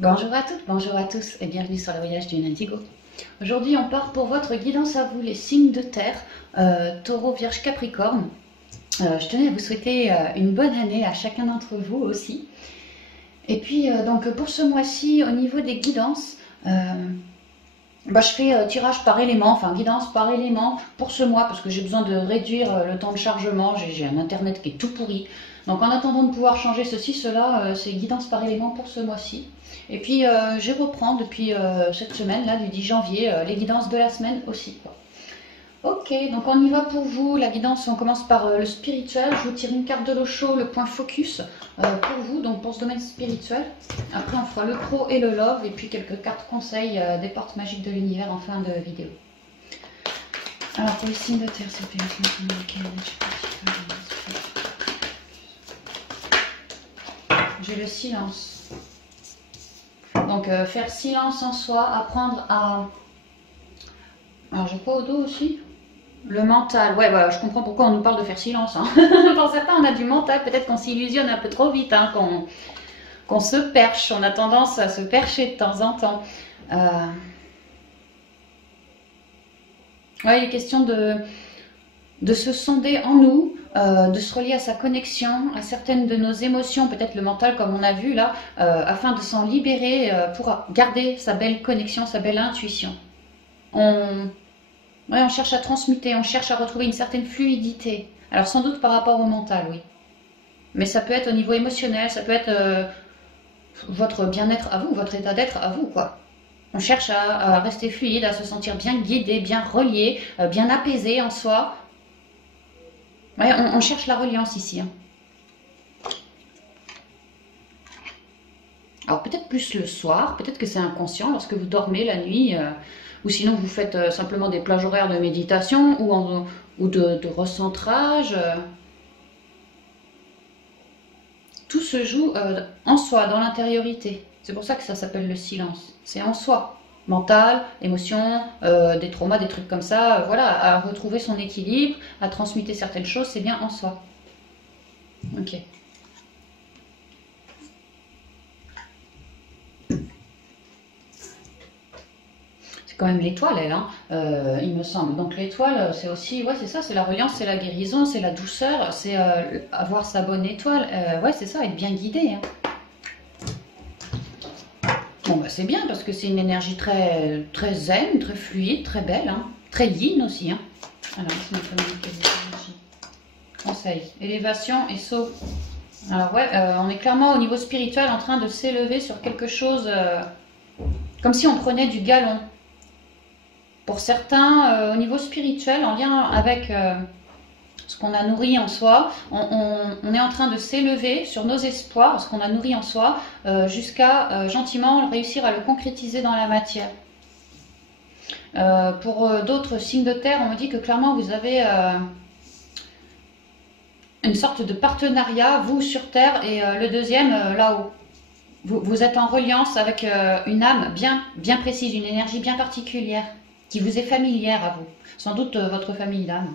Bonjour à toutes, bonjour à tous et bienvenue sur le voyage du Indigo. Aujourd'hui on part pour votre guidance à vous, les signes de terre, Taureau, Vierge, Capricorne. Je tenais à vous souhaiter une bonne année à chacun d'entre vous aussi. Et puis donc pour ce mois-ci, au niveau des guidances, je fais tirage par élément, enfin guidance par élément pour ce mois parce que j'ai besoin de réduire le temps de chargement, j'ai un internet qui est tout pourri. Donc en attendant de pouvoir changer ceci, cela, c'est guidance par élément pour ce mois-ci. Et puis je reprends depuis cette semaine, là du 10 janvier, les guidances de la semaine aussi, quoi. Ok, donc on y va pour vous. La guidance, on commence par le spirituel. Je vous tire une carte de l'Osho, le point focus pour vous, donc pour ce domaine spirituel. Après, on fera le pro et le love, et puis quelques cartes conseils des portes magiques de l'univers en fin de vidéo. Alors, pour les signes de terre, c'est j'ai le silence. Donc, faire silence en soi, apprendre à... Alors, j'ai quoi au dos aussi? Le mental, ouais, je comprends pourquoi on nous parle de faire silence. Hein. Pour certains, on a du mental, peut-être qu'on s'illusionne un peu trop vite, hein, qu'on se perche, on a tendance à se percher de temps en temps. Ouais, il est question de se sonder en nous, de se relier à sa connexion, à certaines de nos émotions, peut-être le mental comme on a vu là, afin de s'en libérer pour garder sa belle connexion, sa belle intuition. On cherche à transmuter, on cherche à retrouver une certaine fluidité. Alors sans doute par rapport au mental, oui. Mais ça peut être au niveau émotionnel, ça peut être votre bien-être à vous, votre état d'être à vous, quoi. On cherche à rester fluide, à se sentir bien guidé, bien relié, bien apaisé en soi. Ouais, on cherche la reliance ici. Hein. Alors peut-être plus le soir, peut-être que c'est inconscient lorsque vous dormez la nuit, ou sinon vous faites simplement des plages horaires de méditation ou de recentrage. Tout se joue en soi, dans l'intériorité. C'est pour ça que ça s'appelle le silence. C'est en soi. Mental, émotion, des traumas, des trucs comme ça. Voilà, à retrouver son équilibre, à transmuter certaines choses, c'est bien en soi. Ok. Quand même l'étoile, elle, hein, il me semble. Donc l'étoile, c'est aussi, ouais, c'est ça, c'est la reliance, c'est la guérison, c'est la douceur, c'est avoir sa bonne étoile. Ouais, c'est ça, être bien guidé. Hein. Bon, bah c'est bien parce que c'est une énergie très, très zen, très fluide, très belle, hein, très yin aussi. Hein. Alors, laisse-moi communiquer les énergies. Conseil, élévation et saut. Alors ouais, on est clairement au niveau spirituel en train de s'élever sur quelque chose comme si on prenait du galon. Pour certains, au niveau spirituel, en lien avec ce qu'on a nourri en soi, on est en train de s'élever sur nos espoirs, ce qu'on a nourri en soi, jusqu'à gentiment réussir à le concrétiser dans la matière. Pour d'autres signes de terre, on me dit que clairement vous avez une sorte de partenariat, vous sur terre et le deuxième là-haut. Vous êtes en reliance avec une âme bien précise, une énergie bien particulière, qui vous est familière à vous, sans doute votre famille d'âme.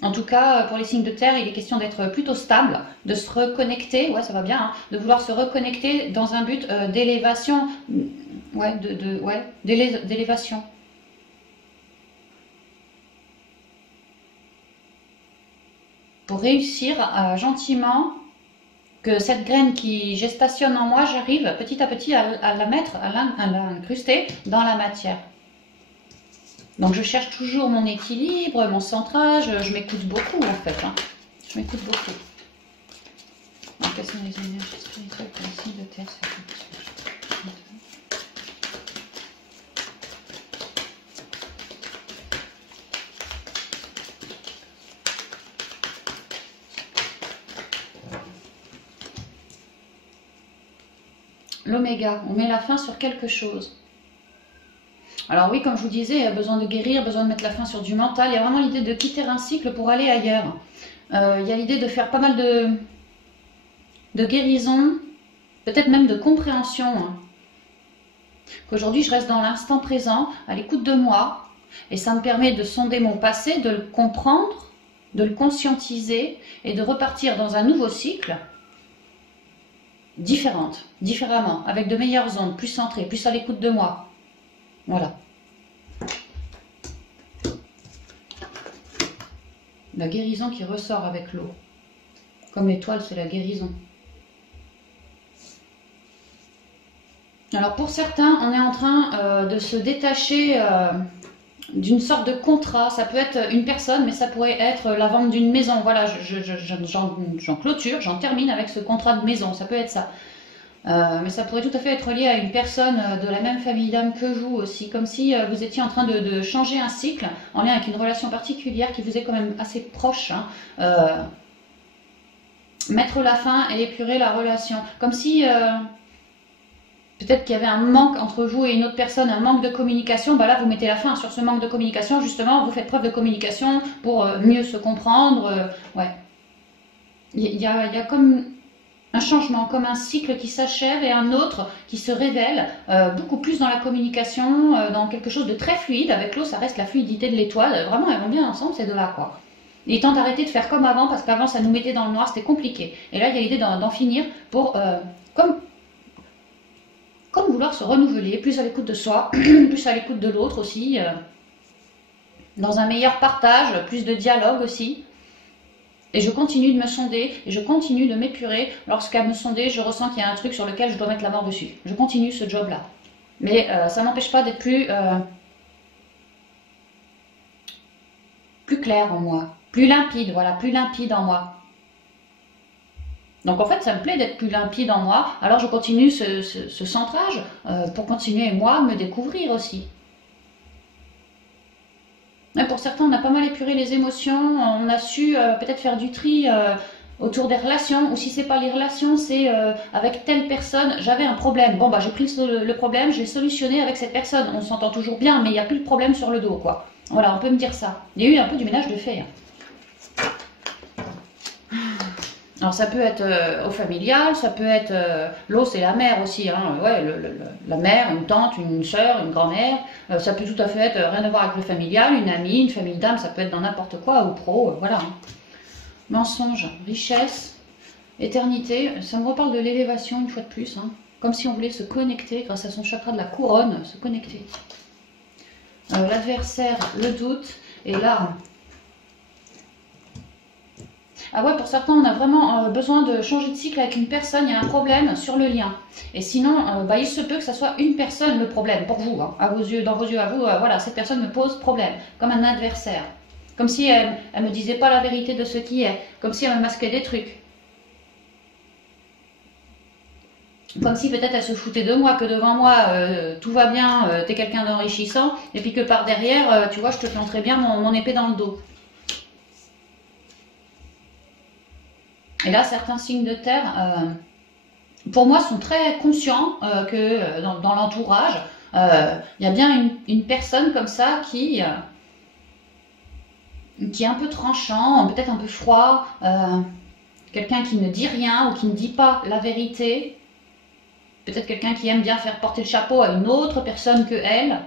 En tout cas, pour les signes de terre, il est question d'être plutôt stable, de se reconnecter, ouais ça va bien, hein, de vouloir se reconnecter dans un but d'élévation, ouais, d'élévation. Pour réussir gentiment que cette graine qui gestationne en moi, j'arrive petit à petit à la mettre, à l'incruster dans la matière. Donc je cherche toujours mon équilibre, mon centrage, je m'écoute beaucoup en fait. Hein. Je m'écoute beaucoup. Donc quelles sont les énergies spirituelles pour les signes de terre? L'oméga, on met la fin sur quelque chose. Alors oui, comme je vous disais, il y a besoin de guérir, besoin de mettre la fin sur du mental. Il y a vraiment l'idée de quitter un cycle pour aller ailleurs. Il y a l'idée de faire pas mal de guérison, peut-être même de compréhension. Hein. Qu'aujourd'hui, je reste dans l'instant présent, à l'écoute de moi. Et ça me permet de sonder mon passé, de le comprendre, de le conscientiser et de repartir dans un nouveau cycle différemment, avec de meilleures ondes, plus centrées, plus à l'écoute de moi. Voilà. La guérison qui ressort avec l'eau. Comme l'étoile, c'est la guérison. Alors pour certains, on est en train de se détacher d'une sorte de contrat. Ça peut être une personne, mais ça pourrait être la vente d'une maison. Voilà, j'en clôture, j'en termine avec ce contrat de maison. Ça peut être ça. Mais ça pourrait tout à fait être lié à une personne de la même famille d'âme que vous aussi. Comme si vous étiez en train de changer un cycle en lien avec une relation particulière qui vous est quand même assez proche. Hein. Mettre la fin et épurer la relation. Comme si... peut-être qu'il y avait un manque entre vous et une autre personne, un manque de communication. Bah là, vous mettez la fin sur ce manque de communication. Justement, vous faites preuve de communication pour mieux se comprendre. Ouais. Il y a comme un changement, comme un cycle qui s'achève et un autre qui se révèle beaucoup plus dans la communication, dans quelque chose de très fluide. Avec l'eau, ça reste la fluidité de l'étoile. Vraiment, elles vont bien ensemble, ces deux-là, quoi. Il est temps d'arrêter de faire comme avant, parce qu'avant, ça nous mettait dans le noir, c'était compliqué. Et là, il y a l'idée d'en finir pour... Comme vouloir se renouveler, plus à l'écoute de soi, plus à l'écoute de l'autre aussi, dans un meilleur partage, plus de dialogue aussi. Et je continue de me sonder, et je continue de m'épurer. Lorsqu'à me sonder, je ressens qu'il y a un truc sur lequel je dois mettre la mort dessus. Je continue ce job-là. Mais ça n'empêche pas d'être plus clair en moi, plus limpide, voilà, plus limpide en moi. Donc en fait, ça me plaît d'être plus limpide en moi, alors je continue ce centrage pour continuer, moi, me découvrir aussi. Et pour certains, on a pas mal épuré les émotions, on a su peut-être faire du tri autour des relations, ou si c'est pas les relations, c'est avec telle personne, j'avais un problème. Bon, bah j'ai pris le problème, je l'ai solutionné avec cette personne. On s'entend toujours bien, mais il n'y a plus de problème sur le dos, quoi. Voilà, on peut me dire ça. Il y a eu un peu du ménage de fait. Alors ça peut être au familial, ça peut être l'eau c'est la mère aussi, hein, ouais, la mère, une tante, une soeur, une grand-mère, ça peut tout à fait être rien à voir avec le familial, une amie, une famille d'âme, ça peut être dans n'importe quoi ou pro, voilà. Hein. Mensonge, richesse, éternité, ça me reparle de l'élévation une fois de plus, hein, comme si on voulait se connecter grâce à son chakra de la couronne, se connecter. L'adversaire, le doute et l'arme. Ah ouais, pour certains, on a vraiment besoin de changer de cycle avec une personne, il y a un problème sur le lien. Et sinon, il se peut que ça soit une personne le problème, pour vous, hein, à vos yeux, dans vos yeux, à vous, voilà, cette personne me pose problème, comme un adversaire. Comme si elle me disait pas la vérité de ce qui est, comme si elle me masquait des trucs. Comme si peut-être elle se foutait de moi, que devant moi, tout va bien, t'es quelqu'un d'enrichissant, et puis que par derrière, tu vois, je te planterais bien mon épée dans le dos. Et là, certains signes de terre, pour moi, sont très conscients que dans l'entourage, il y a bien une personne comme ça qui est un peu tranchant, peut-être un peu froid, quelqu'un qui ne dit rien ou qui ne dit pas la vérité, peut-être quelqu'un qui aime bien faire porter le chapeau à une autre personne que elle.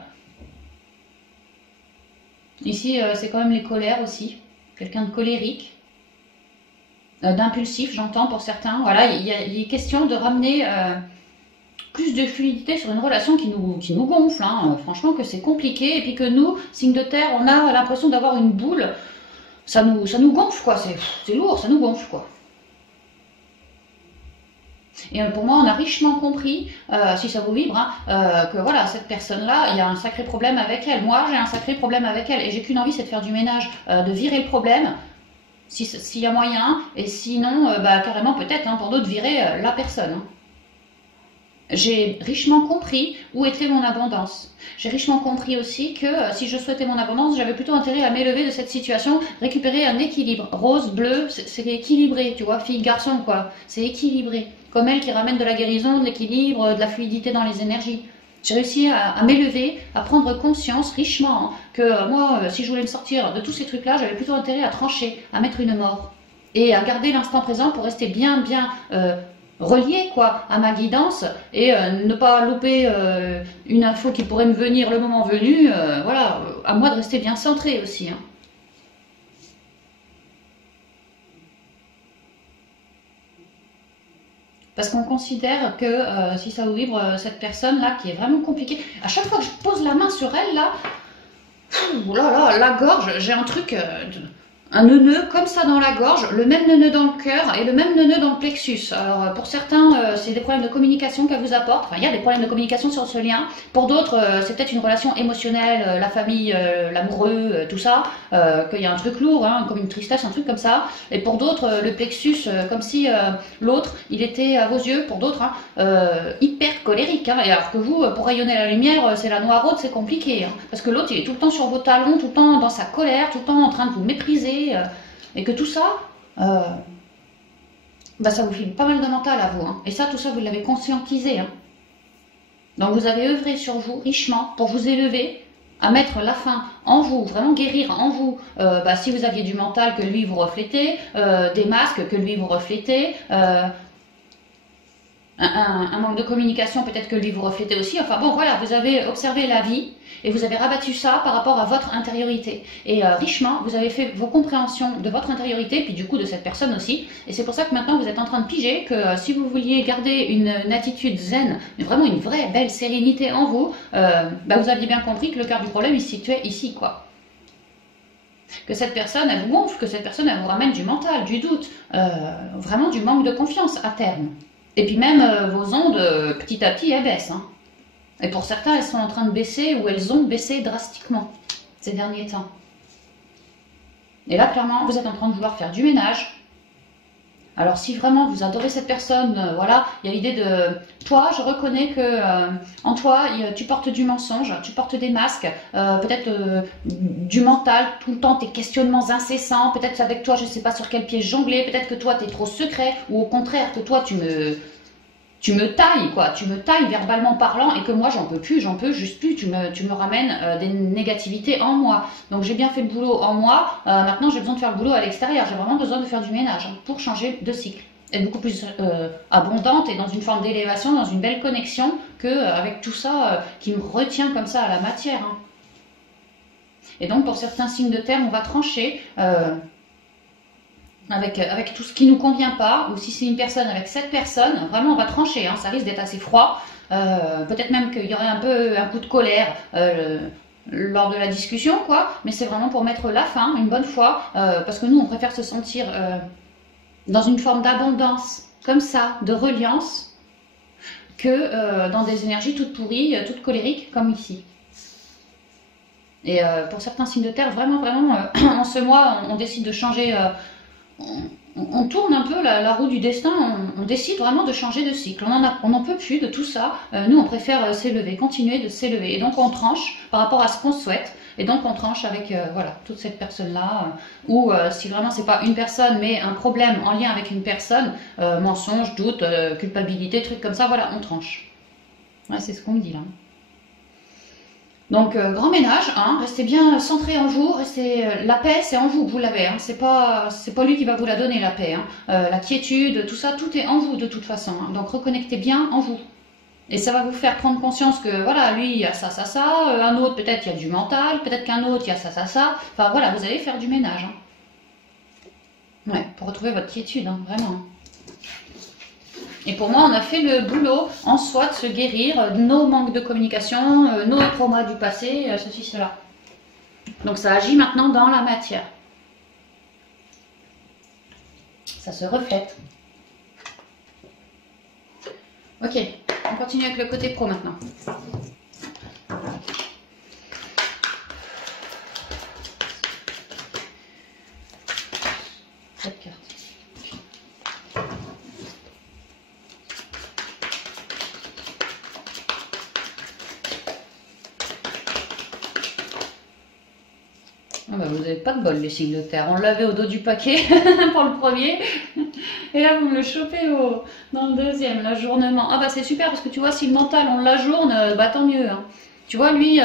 Ici, c'est quand même les colères aussi, quelqu'un de colérique. D'impulsif, j'entends pour certains. Voilà, il est question de ramener plus de fluidité sur une relation qui nous gonfle. Hein. Franchement, que c'est compliqué. Et puis que nous, signes de terre, on a l'impression d'avoir une boule. Ça nous gonfle, quoi. C'est lourd, ça nous gonfle, quoi. Et pour moi, on a richement compris, si ça vous vibre, hein, que voilà, cette personne-là, il y a un sacré problème avec elle. Moi, j'ai un sacré problème avec elle. Et j'ai qu'une envie, c'est de faire du ménage, de virer le problème. S'il y a moyen, et sinon, carrément peut-être, hein, pour d'autres, virer la personne. Hein. J'ai richement compris où était mon abondance. J'ai richement compris aussi que si je souhaitais mon abondance, j'avais plutôt intérêt à m'élever de cette situation, récupérer un équilibre. Rose, bleu, c'est équilibré, tu vois, fille, garçon, quoi. C'est équilibré. Comme elle qui ramène de la guérison, de l'équilibre, de la fluidité dans les énergies. J'ai réussi à m'élever, à prendre conscience richement hein, que moi, si je voulais me sortir de tous ces trucs-là, j'avais plutôt intérêt à trancher, à mettre une mort. Et à garder l'instant présent pour rester bien relié quoi, à ma guidance et ne pas louper une info qui pourrait me venir le moment venu. Voilà, à moi de rester bien centré aussi. Hein. Parce qu'on considère que si ça vous vibre, cette personne-là qui est vraiment compliquée, à chaque fois que je pose la main sur elle, là, oh là là, la gorge, j'ai un truc, un nœud comme ça dans la gorge, le même nœud dans le cœur et le même nœud dans le plexus. Alors pour certains, c'est des problèmes de communication qu'elle vous apporte. Enfin, il y a des problèmes de communication sur ce lien. Pour d'autres, c'est peut-être une relation émotionnelle, la famille, l'amoureux, tout ça, qu'il y a un truc lourd, hein, comme une tristesse, un truc comme ça. Et pour d'autres, le plexus, comme si l'autre, il était à vos yeux, pour d'autres, hein, hyper colérique. Hein. Et alors que vous, pour rayonner la lumière, c'est la noiraude, c'est compliqué. Hein, parce que l'autre, il est tout le temps sur vos talons, tout le temps dans sa colère, tout le temps en train de vous mépriser. Et que tout ça, bah ça vous file pas mal de mental à vous. Hein. Et ça, tout ça, vous l'avez conscientisé. Hein. Donc vous avez œuvré sur vous richement pour vous élever, à mettre la fin en vous, vraiment guérir en vous. Bah, si vous aviez du mental, que lui vous reflétez, des masques, que lui vous reflétez, un manque de communication, peut-être que lui vous reflétez aussi. Enfin bon, voilà, vous avez observé la vie et vous avez rabattu ça par rapport à votre intériorité. Et richement, vous avez fait vos compréhensions de votre intériorité, puis du coup de cette personne aussi. Et c'est pour ça que maintenant vous êtes en train de piger que si vous vouliez garder une attitude zen, mais vraiment une vraie belle sérénité en vous, bah vous aviez bien compris que le cœur du problème il se situait ici, quoi. Que cette personne, elle vous gonfle, que cette personne, elle vous ramène du mental, du doute, vraiment du manque de confiance à terme. Et puis même vos ondes, petit à petit, elles baissent. Hein. Et pour certains, elles sont en train de baisser ou elles ont baissé drastiquement ces derniers temps. Et là, clairement, vous êtes en train de vouloir faire du ménage. Alors si vraiment vous adorez cette personne, voilà, il y a l'idée de toi, je reconnais que en toi, tu portes du mensonge, tu portes des masques, peut-être du mental, tout le temps tes questionnements incessants, peut-être avec toi, je ne sais pas sur quel pied jongler, peut-être que toi tu es trop secret, ou au contraire que toi tu me tailles, quoi, tu me tailles verbalement parlant et que moi j'en peux plus, j'en peux juste plus, tu me ramènes des négativités en moi. Donc j'ai bien fait le boulot en moi, maintenant j'ai besoin de faire le boulot à l'extérieur, j'ai vraiment besoin de faire du ménage hein, pour changer de cycle. Être beaucoup plus abondante et dans une forme d'élévation, dans une belle connexion que avec tout ça qui me retient comme ça à la matière. Hein. Et donc pour certains signes de terre, on va trancher. Avec tout ce qui ne nous convient pas, ou si c'est une personne avec cette personne, vraiment on va trancher, hein, ça risque d'être assez froid, peut-être même qu'il y aurait un peu un coup de colère lors de la discussion, quoi, mais c'est vraiment pour mettre la fin, une bonne fois, parce que nous on préfère se sentir dans une forme d'abondance, comme ça, de reliance, que dans des énergies toutes pourries, toutes colériques, comme ici. Et pour certains signes de terre, vraiment, en ce mois, on décide de changer... on tourne un peu la roue du destin, on décide vraiment de changer de cycle. On n'en peut plus de tout ça. Nous, on préfère s'élever, continuer de s'élever. Et donc, on tranche par rapport à ce qu'on souhaite. Et donc, on tranche avec voilà, toute cette personne-là. Ou si vraiment, c'est pas une personne, mais un problème en lien avec une personne, mensonge, doute, culpabilité, trucs comme ça, voilà, on tranche. Ouais, c'est ce qu'on me dit là. Donc, grand ménage, hein, restez bien centré en vous, restez, la paix c'est en vous que vous l'avez, hein, c'est pas lui qui va vous la donner la paix, hein. La quiétude, tout ça, tout est en vous de toute façon, hein, donc reconnectez bien en vous. Et ça va vous faire prendre conscience que voilà, lui il y a ça, un autre peut-être il y a du mental, peut-être qu'un autre il y a ça, enfin voilà, vous allez faire du ménage. Hein. Ouais, pour retrouver votre quiétude, hein, vraiment. Et pour moi, on a fait le boulot en soi de se guérir nos manques de communication, nos traumas du passé, ceci, cela. Donc ça agit maintenant dans la matière. Ça se reflète. Ok, on continue avec le côté pro maintenant. Cette carte. Ah bah vous n'avez pas de bol les signes de terre, on l'avait au dos du paquet pour le premier et là vous me le chopez dans le deuxième, l'ajournement. Ah bah c'est super parce que tu vois si le mental on l'ajourne, bah tant mieux. Hein. Tu vois lui,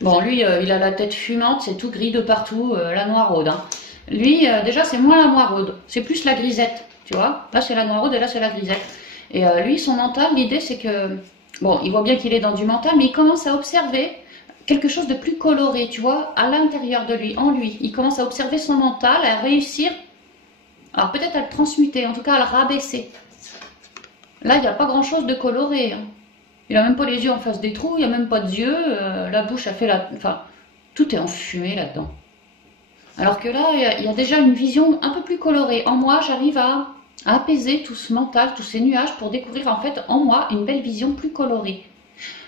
bon lui il a la tête fumante, c'est tout gris de partout, la noiraude. Hein. Lui déjà c'est moins la noiraude, c'est plus la grisette, tu vois. Là c'est la noiraude et là c'est la grisette. Et lui son mental, l'idée c'est que, bon il voit bien qu'il est dans du mental mais il commence à observer quelque chose de plus coloré, tu vois, à l'intérieur de lui, en lui. Il commence à observer son mental, à réussir Alors peut-être à le transmuter, en tout cas à le rabaisser. Là, il n'y a pas grand-chose de coloré. Hein. Il n'a même pas les yeux en face des trous, il n'y a même pas de yeux. La bouche a fait la... Enfin, tout est enfumé là-dedans. Alors que là, il y a déjà une vision un peu plus colorée. En moi, j'arrive à apaiser tout ce mental, tous ces nuages pour découvrir en fait en moi une belle vision plus colorée.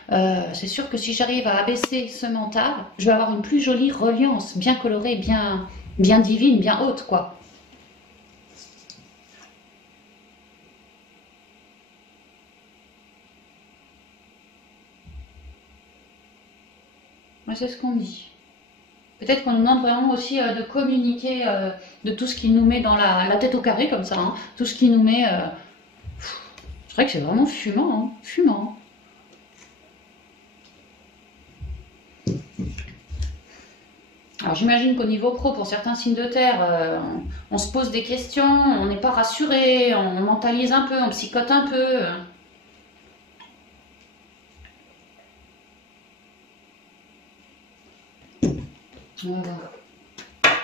C'est sûr que si j'arrive à abaisser ce mental, je vais avoir une plus jolie reliance, bien colorée, bien divine, bien haute, quoi. Ouais, c'est ce qu'on dit. Peut-être qu'on nous demande vraiment aussi de communiquer de tout ce qui nous met dans la tête au carré, comme ça, hein. Tout ce qui nous met... C'est vrai que c'est vraiment fumant, hein. Fumant. Alors j'imagine qu'au niveau pro, pour certains signes de terre, on se pose des questions, on n'est pas rassuré, on mentalise un peu, on psychote un peu. On va voir.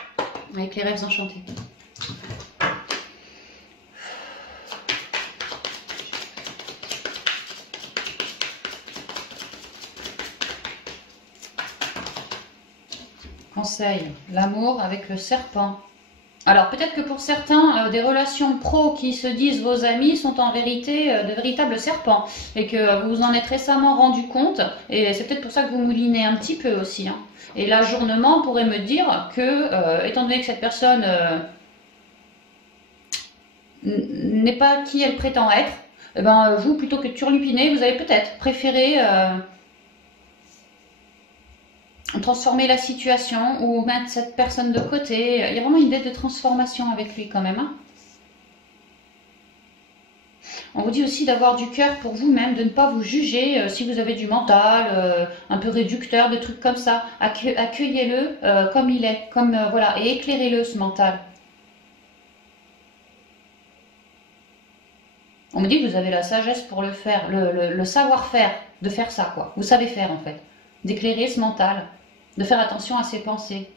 Avec les rêves enchantés. Conseil, l'amour avec le serpent. Alors peut-être que pour certains, des relations pro qui se disent vos amis sont en vérité de véritables serpents et que vous vous en êtes récemment rendu compte et c'est peut-être pour ça que vous moulinez un petit peu aussi. Hein. Et l'ajournement pourrait me dire que, étant donné que cette personne n'est pas qui elle prétend être, eh ben, vous, plutôt que de turlupiner, vous avez peut-être préféré transformer la situation ou mettre cette personne de côté. Il y a vraiment une idée de transformation avec lui quand même. Hein. On vous dit aussi d'avoir du cœur pour vous-même, de ne pas vous juger si vous avez du mental, un peu réducteur, des trucs comme ça. Accueillez-le comme il est, voilà, et éclairez-le ce mental. On me dit que vous avez la sagesse pour le faire, le savoir-faire de faire ça, quoi. Vous savez faire en fait, d'éclairer ce mental, de faire attention à ses pensées.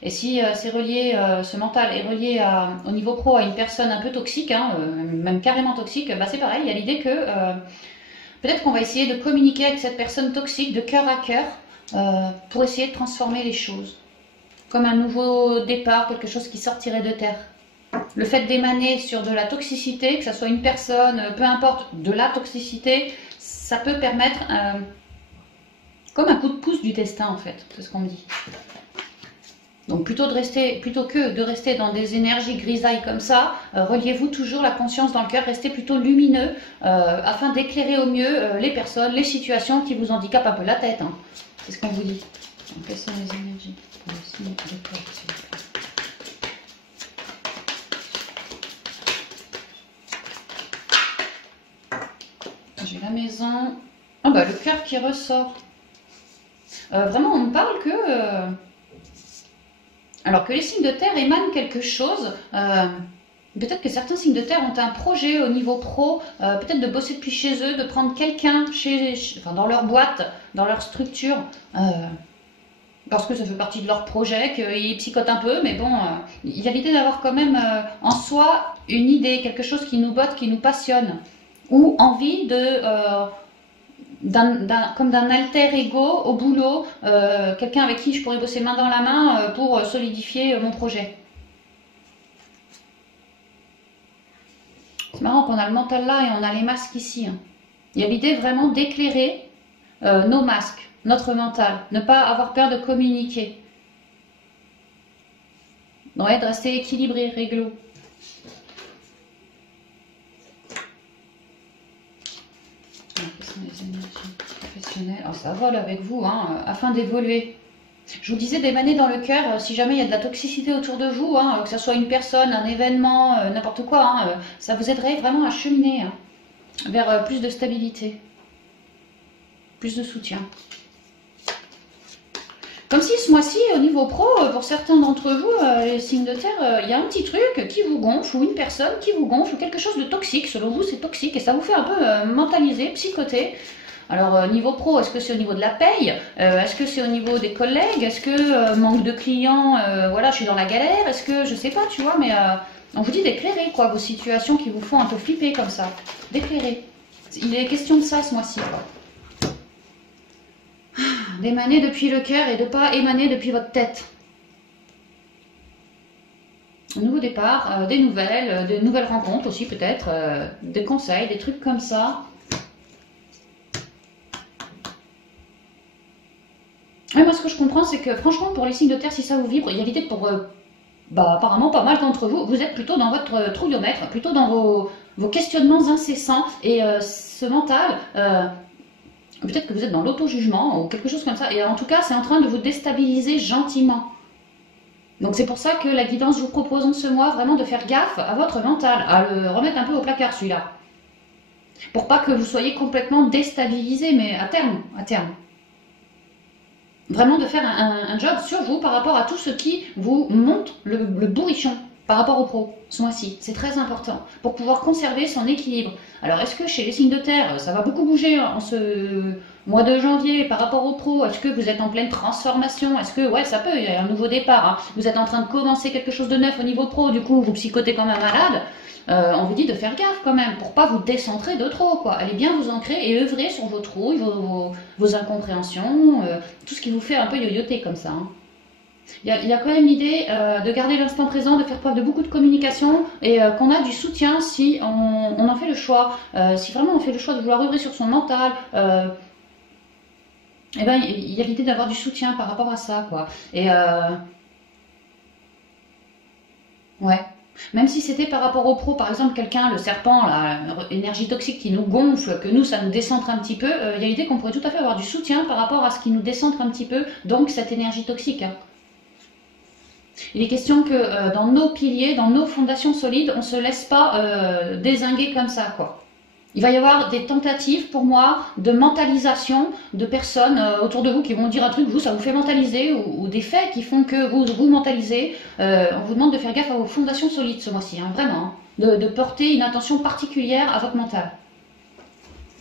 Et si c'est relié, ce mental est relié au niveau pro à une personne un peu toxique, hein, même carrément toxique, bah c'est pareil, il y a l'idée que peut-être qu'on va essayer de communiquer avec cette personne toxique de cœur à cœur pour essayer de transformer les choses. Comme un nouveau départ, quelque chose qui sortirait de terre. Le fait d'émaner sur de la toxicité, que ce soit une personne, peu importe, de la toxicité, ça peut permettre comme un coup de pouce du destin en fait, c'est ce qu'on me dit. Donc plutôt que de rester dans des énergies grisailles comme ça, reliez-vous toujours la conscience dans le cœur, restez plutôt lumineux afin d'éclairer au mieux les personnes, les situations qui vous handicapent un peu la tête. Hein. C'est ce qu'on vous dit. Donc, quelles sont les énergies pour le signe de cœur, s'il vous plaît. J'ai la maison. Ah bah le cœur qui ressort. Vraiment, on me parle que... alors que les signes de terre émanent quelque chose. Peut-être que certains signes de terre ont un projet au niveau pro, peut-être de bosser depuis chez eux, de prendre quelqu'un dans leur boîte, dans leur structure, parce que ça fait partie de leur projet, qu'ils psychotent un peu, mais bon, il y a l'idée d'avoir quand même en soi une idée, quelque chose qui nous botte, qui nous passionne, ou envie de... comme d'un alter ego au boulot, quelqu'un avec qui je pourrais bosser main dans la main pour solidifier mon projet. C'est marrant qu'on a le mental là et on a les masques ici. Hein. Il y a l'idée vraiment d'éclairer nos masques, notre mental, ne pas avoir peur de communiquer. Ouais, de rester équilibré, réglo. Les énergies professionnelles. Alors ça vole avec vous, hein, afin d'évoluer. Je vous disais d'émaner dans le cœur, si jamais il y a de la toxicité autour de vous, hein, que ce soit une personne, un événement, n'importe quoi, hein, ça vous aiderait vraiment à cheminer hein, vers plus de stabilité, plus de soutien. Comme si ce mois-ci, au niveau pro, pour certains d'entre vous, les signes de terre, il y a un petit truc qui vous gonfle, ou une personne qui vous gonfle, ou quelque chose de toxique. Selon vous, c'est toxique, et ça vous fait un peu mentaliser, psychoter. Alors, niveau pro, est-ce que c'est au niveau de la paye? Est-ce que c'est au niveau des collègues? Est-ce que manque de clients, voilà, je suis dans la galère? Est-ce que, je sais pas, tu vois, mais on vous dit d'éclairer, quoi, vos situations qui vous font un peu flipper comme ça. D'éclairer. Il est question de ça ce mois-ci, quoi. D'émaner depuis le cœur et de ne pas émaner depuis votre tête. Un nouveau départ, des nouvelles rencontres aussi peut-être, des conseils, des trucs comme ça. Et moi ce que je comprends c'est que franchement pour les signes de terre, si ça vous vibre, il y a l'idée pour apparemment pas mal d'entre vous, vous êtes plutôt dans votre trouillomètre, plutôt dans vos questionnements incessants et ce mental... peut-être que vous êtes dans l'auto-jugement ou quelque chose comme ça. Et en tout cas, c'est en train de vous déstabiliser gentiment. Donc c'est pour ça que la guidance vous propose en ce mois vraiment de faire gaffe à votre mental, à le remettre un peu au placard celui-là. Pour pas que vous soyez complètement déstabilisé, mais à terme, à terme. Vraiment de faire un job sur vous par rapport à tout ce qui vous monte le bourrichon. Par rapport au pro, ce mois-ci, c'est très important pour pouvoir conserver son équilibre. Alors, est-ce que chez les signes de terre, ça va beaucoup bouger en ce mois de janvier par rapport au pro? Est-ce que vous êtes en pleine transformation? Est-ce que, ouais, ça peut, il y a un nouveau départ. Hein. Vous êtes en train de commencer quelque chose de neuf au niveau pro, du coup, vous psychotez comme un malade. On vous dit de faire gaffe quand même, pour pas vous décentrer de trop, quoi. Allez bien vous ancrer et œuvrer sur vos trouilles, vos incompréhensions, tout ce qui vous fait un peu yoyoter comme ça. Hein. Il y a quand même l'idée de garder l'instant présent, de faire preuve de beaucoup de communication et qu'on a du soutien si on en fait le choix. Si vraiment on fait le choix de vouloir œuvrer sur son mental, eh ben, il y a l'idée d'avoir du soutien par rapport à ça, quoi. Et ouais. Même si c'était par rapport au pro, par exemple, quelqu'un, le serpent, la énergie toxique qui nous gonfle, que nous, ça nous décentre un petit peu, il y a l'idée qu'on pourrait tout à fait avoir du soutien par rapport à ce qui nous décentre un petit peu, donc cette énergie toxique. Hein. Il est question que dans nos piliers, dans nos fondations solides, on ne se laisse pas dézinguer comme ça, quoi. Il va y avoir des tentatives, pour moi, de mentalisation de personnes autour de vous qui vont dire un truc, vous, ça vous fait mentaliser, ou des faits qui font que vous mentalisez. On vous demande de faire gaffe à vos fondations solides ce mois-ci, hein, vraiment. Hein, de porter une attention particulière à votre mental.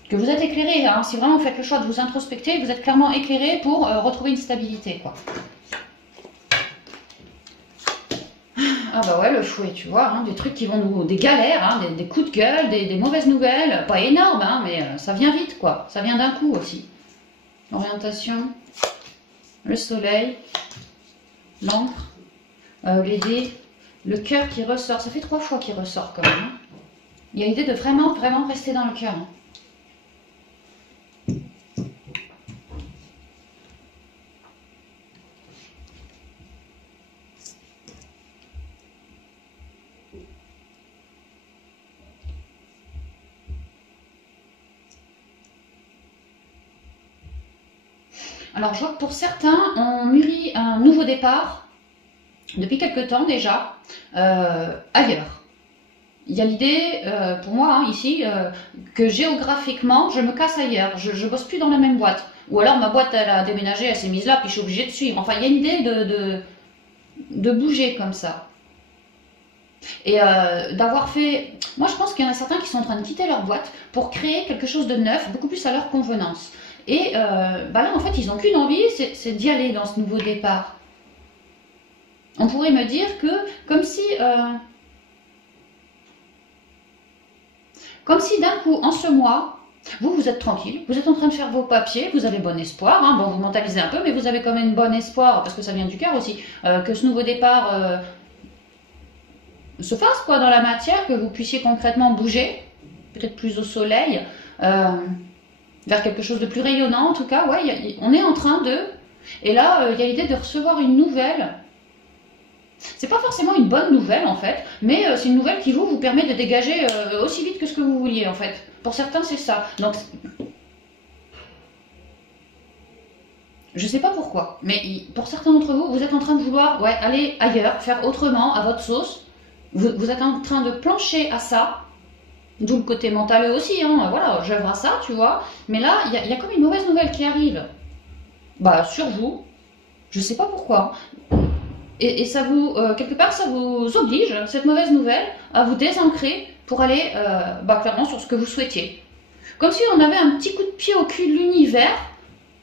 Que vous êtes éclairé, hein, si vraiment vous faites le choix de vous introspecter, vous êtes clairement éclairé pour retrouver une stabilité, quoi. Ah bah ouais, le fouet, tu vois, hein, des trucs qui vont nous... des galères, hein, des coups de gueule, des mauvaises nouvelles, pas énormes, hein, mais ça vient vite, quoi. Ça vient d'un coup aussi. Orientation, le soleil, l'encre, les dés, le cœur qui ressort. Ça fait 3 fois qu'il ressort quand même. Hein. Il y a l'idée de vraiment, vraiment rester dans le cœur. Hein. Alors, je vois que pour certains, on mûrit un nouveau départ, depuis quelque temps déjà, ailleurs. Il y a l'idée, pour moi, hein, ici, que géographiquement, je me casse ailleurs. Je ne bosse plus dans la même boîte. Ou alors, ma boîte, elle a déménagé, elle s'est mise là, puis je suis obligée de suivre. Enfin, il y a une idée de bouger comme ça. Et d'avoir fait... Moi, je pense qu'il y en a certains qui sont en train de quitter leur boîte pour créer quelque chose de neuf, beaucoup plus à leur convenance. Et bah là, en fait, ils n'ont qu'une envie, c'est d'y aller dans ce nouveau départ. On pourrait me dire que, comme si d'un coup, en ce mois, vous êtes tranquille, vous êtes en train de faire vos papiers, vous avez bon espoir, hein, bon, vous mentalisez un peu, mais vous avez quand même bon espoir, parce que ça vient du cœur aussi, que ce nouveau départ se fasse quoi dans la matière, que vous puissiez concrètement bouger, peut-être plus au soleil, vers quelque chose de plus rayonnant en tout cas, ouais, on est en train de... Et là, il y a l'idée de recevoir une nouvelle. C'est pas forcément une bonne nouvelle en fait, mais c'est une nouvelle qui vous permet de dégager aussi vite que ce que vous vouliez en fait. Pour certains, c'est ça. Donc, je sais pas pourquoi, mais pour certains d'entre vous, vous êtes en train de vouloir aller ailleurs, faire autrement, à votre sauce. Vous êtes en train de plancher à ça. D'où le côté mental aussi, hein, voilà, j'œuvre à ça, tu vois. Mais là, il y a comme une mauvaise nouvelle qui arrive. Bah, sur vous. Je sais pas pourquoi. Et ça vous, quelque part, ça vous oblige, cette mauvaise nouvelle, à vous désancrer pour aller clairement sur ce que vous souhaitiez. Comme si on avait un petit coup de pied au cul de l'univers.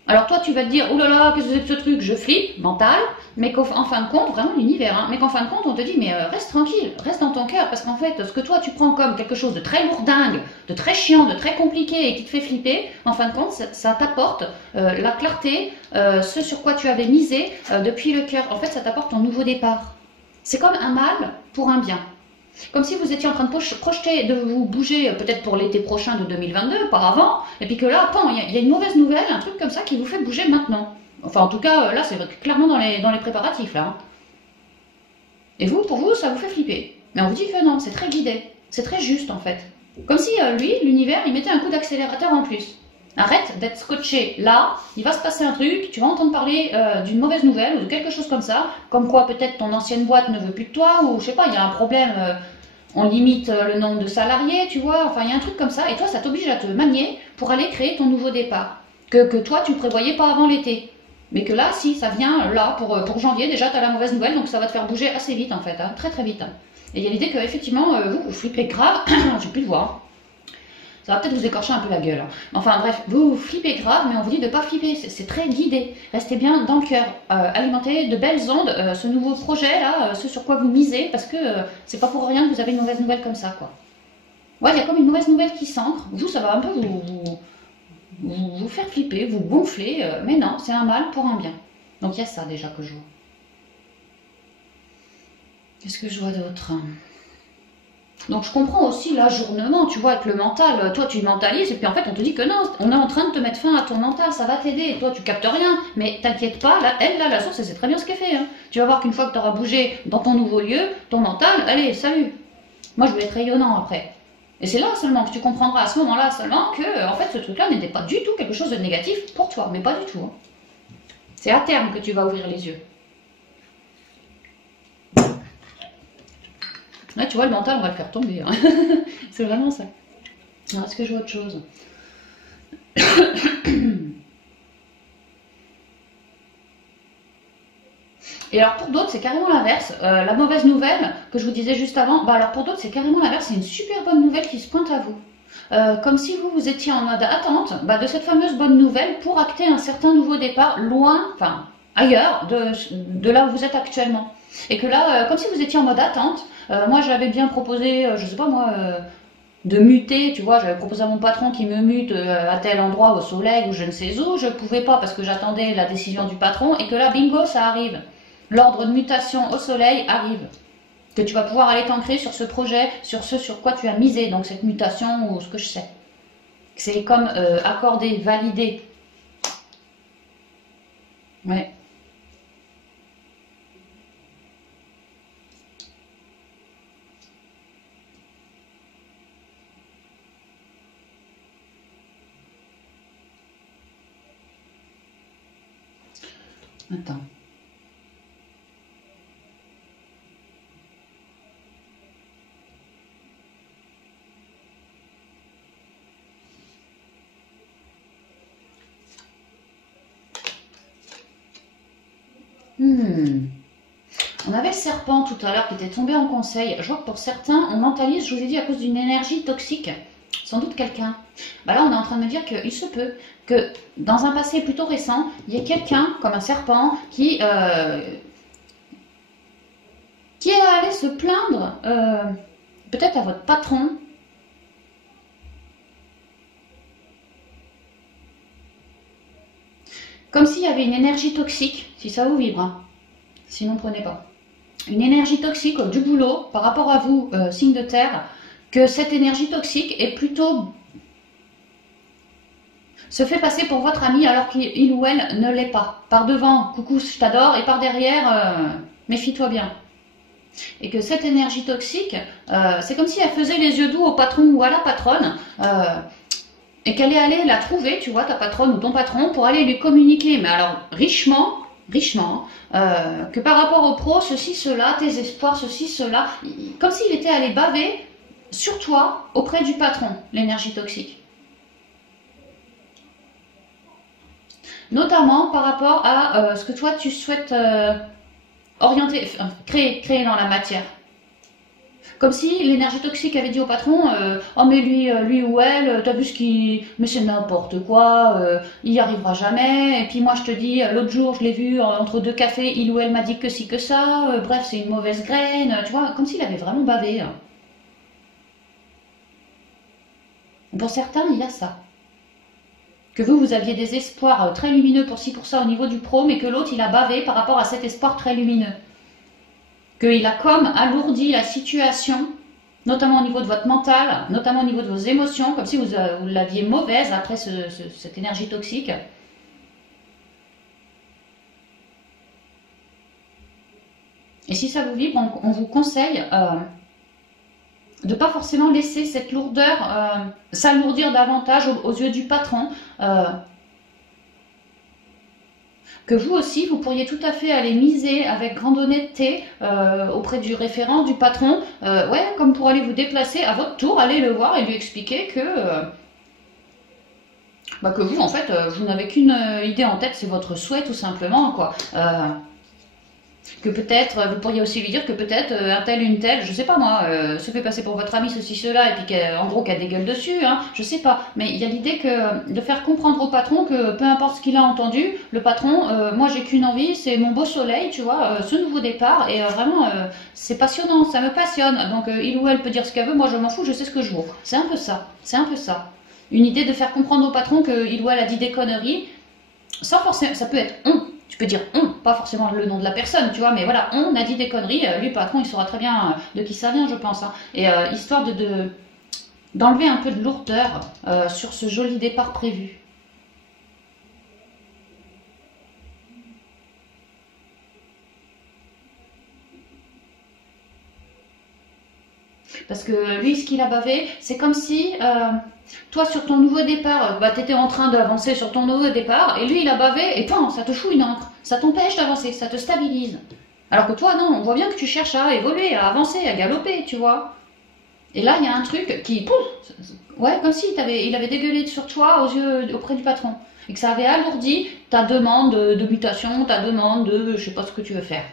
Alors toi, tu vas te dire, oh là là, qu'est-ce que c'est que ce truc, je flippe, mental, mais qu'en fin de compte, vraiment l'univers, hein, mais qu'en fin de compte, on te dit, mais reste tranquille, reste dans ton cœur, parce qu'en fait, ce que toi, tu prends comme quelque chose de très lourdingue, de très chiant, de très compliqué et qui te fait flipper, en fin de compte, ça t'apporte la clarté, ce sur quoi tu avais misé depuis le cœur. En fait, ça t'apporte ton nouveau départ. C'est comme un mal pour un bien. Comme si vous étiez en train de projeter, de vous bouger peut-être pour l'été prochain de 2022, par avant, et puis que là, il y a une mauvaise nouvelle, un truc comme ça qui vous fait bouger maintenant. Enfin, en tout cas, là, c'est clairement dans les préparatifs, là. Hein. Et vous, pour vous, ça vous fait flipper. Mais on vous dit que non, c'est très guidé, c'est très juste, en fait. Comme si, lui, l'univers, il mettait un coup d'accélérateur en plus. Arrête d'être scotché là, il va se passer un truc, tu vas entendre parler d'une mauvaise nouvelle ou de quelque chose comme ça, comme quoi peut-être ton ancienne boîte ne veut plus de toi, ou je sais pas, il y a un problème, on limite le nombre de salariés, tu vois, enfin il y a un truc comme ça, et toi ça t'oblige à te manier pour aller créer ton nouveau départ, que toi tu ne prévoyais pas avant l'été. Mais que là, si, ça vient là, pour janvier, déjà tu as la mauvaise nouvelle, donc ça va te faire bouger assez vite en fait, hein, très très vite. Hein. Et il y a l'idée qu'effectivement, vous flippez grave, j'ai plus de voix. Ça va peut-être vous écorcher un peu la gueule. Enfin bref, vous flippez grave, mais on vous dit de ne pas flipper. C'est très guidé. Restez bien dans le cœur. Alimentez de belles ondes ce nouveau projet là, ce sur quoi vous misez, parce que c'est pas pour rien que vous avez une mauvaise nouvelle comme ça, quoi. Ouais, il y a comme une mauvaise nouvelle qui s'ancre. Vous, ça va un peu vous faire flipper, vous gonfler, mais non, c'est un mal pour un bien. Donc il y a ça déjà que je vois. Qu'est-ce que je vois d'autre ? Donc je comprends aussi l'ajournement, tu vois, avec le mental. Toi, tu mentalises et puis en fait, on te dit que non, on est en train de te mettre fin à ton mental, ça va t'aider. Et toi, tu captes rien. Mais t'inquiète pas, là, la source, elle sait très bien ce qu'elle fait. Hein. Tu vas voir qu'une fois que tu auras bougé dans ton nouveau lieu, ton mental, allez, salut. Moi, je vais être rayonnant après. Et c'est là seulement que tu comprendras à ce moment-là seulement que, en fait, ce truc-là n'était pas du tout quelque chose de négatif pour toi, mais pas du tout. Hein. C'est à terme que tu vas ouvrir les yeux. Là, tu vois, le mental, on va le faire tomber. Hein. C'est vraiment ça. Alors, est-ce que je vois autre chose? Et alors, pour d'autres, c'est carrément l'inverse. La mauvaise nouvelle que je vous disais juste avant, alors pour d'autres, c'est carrément l'inverse. C'est une super bonne nouvelle qui se pointe à vous. Comme si vous étiez en mode attente de cette fameuse bonne nouvelle pour acter un certain nouveau départ loin, enfin ailleurs de là où vous êtes actuellement. Et que là, comme si vous étiez en mode attente, moi j'avais bien proposé, je sais pas moi, de muter, tu vois, j'avais proposé à mon patron qui me mute à tel endroit au soleil ou je ne sais où, je pouvais pas parce que j'attendais la décision du patron et que là, bingo, ça arrive. L'ordre de mutation au soleil arrive. Que tu vas pouvoir aller t'ancrer sur ce projet, sur ce sur quoi tu as misé, donc cette mutation ou ce que je sais. C'est comme accordé, validé. Ouais. Attends. On avait le serpent tout à l'heure qui était tombé en conseil. Je vois que pour certains, on mentalise, je vous ai dit, à cause d'une énergie toxique. Sans doute quelqu'un. Bah là, on est en train de me dire qu'il se peut que dans un passé plutôt récent, il y ait quelqu'un, comme un serpent, qui est allé se plaindre, peut-être à votre patron. Comme s'il y avait une énergie toxique, si ça vous vibre. Hein. Sinon, prenez pas. Une énergie toxique du boulot par rapport à vous, signe de terre, que cette énergie toxique est plutôt se fait passer pour votre ami alors qu'il ou elle ne l'est pas. Par devant, coucou, je t'adore, et par derrière, méfie-toi bien. Et que cette énergie toxique, c'est comme si elle faisait les yeux doux au patron ou à la patronne, et qu'elle est allée la trouver, tu vois, ta patronne ou ton patron, pour aller lui communiquer, mais alors richement, que par rapport au pro, ceci, cela, tes espoirs, ceci, cela, comme s'il était allé baver sur toi auprès du patron, l'énergie toxique. Notamment par rapport à ce que toi tu souhaites orienter, créer dans la matière. Comme si l'énergie toxique avait dit au patron, oh mais lui ou elle, t'as vu ce qui, mais c'est n'importe quoi, il y arrivera jamais. Et puis moi je te dis, l'autre jour je l'ai vu entre deux cafés, il ou elle m'a dit que si que ça. Bref, c'est une mauvaise graine, tu vois, comme s'il avait vraiment bavé. Pour certains, il y a ça. Que vous aviez des espoirs très lumineux pour ci pour ça au niveau du pro, mais que l'autre il a bavé par rapport à cet espoir très lumineux. Qu'il a comme alourdi la situation, notamment au niveau de votre mental, notamment au niveau de vos émotions, comme si vous l'aviez mauvaise après cette énergie toxique. Et si ça vous vibre, on vous conseille de ne pas forcément laisser cette lourdeur s'alourdir davantage aux yeux du patron. Que vous aussi, vous pourriez tout à fait aller miser avec grande honnêteté auprès du référent, du patron, ouais, comme pour aller vous déplacer à votre tour, aller le voir et lui expliquer que vous, en fait, vous n'avez qu'une idée en tête, c'est votre souhait, tout simplement, quoi. Que peut-être, vous pourriez aussi lui dire que peut-être un tel, une telle, je sais pas moi, se fait passer pour votre ami ceci, cela, et puis en gros qu'elle dégueule dessus, hein, je sais pas. Mais il y a l'idée que de faire comprendre au patron que peu importe ce qu'il a entendu, le patron, moi j'ai qu'une envie, c'est mon beau soleil, tu vois, ce nouveau départ, et vraiment, c'est passionnant, ça me passionne. Donc il ou elle peut dire ce qu'elle veut, moi je m'en fous, je sais ce que je vaux. C'est un peu ça, c'est un peu ça. Une idée de faire comprendre au patron qu'il ou elle a dit des conneries, sans forcément, ça peut être tu peux dire on, pas forcément le nom de la personne, tu vois, mais voilà, on a dit des conneries, lui, le patron, il saura très bien de qui ça vient, je pense. Hein. Et histoire d'enlever un peu de lourdeur sur ce joli départ prévu. Parce que lui, ce qu'il a bavé, c'est comme si toi, sur ton nouveau départ, tu étais en train d'avancer sur ton nouveau départ, et lui, il a bavé, et pan, ça te fout une encre. Ça t'empêche d'avancer, ça te stabilise. Alors que toi, non, on voit bien que tu cherches à évoluer, à avancer, à galoper, tu vois. Et là, il y a un truc qui, pouf, ouais, comme si il avait dégueulé sur toi auprès du patron. Et que ça avait alourdi ta demande de mutation, ta demande de je sais pas ce que tu veux faire.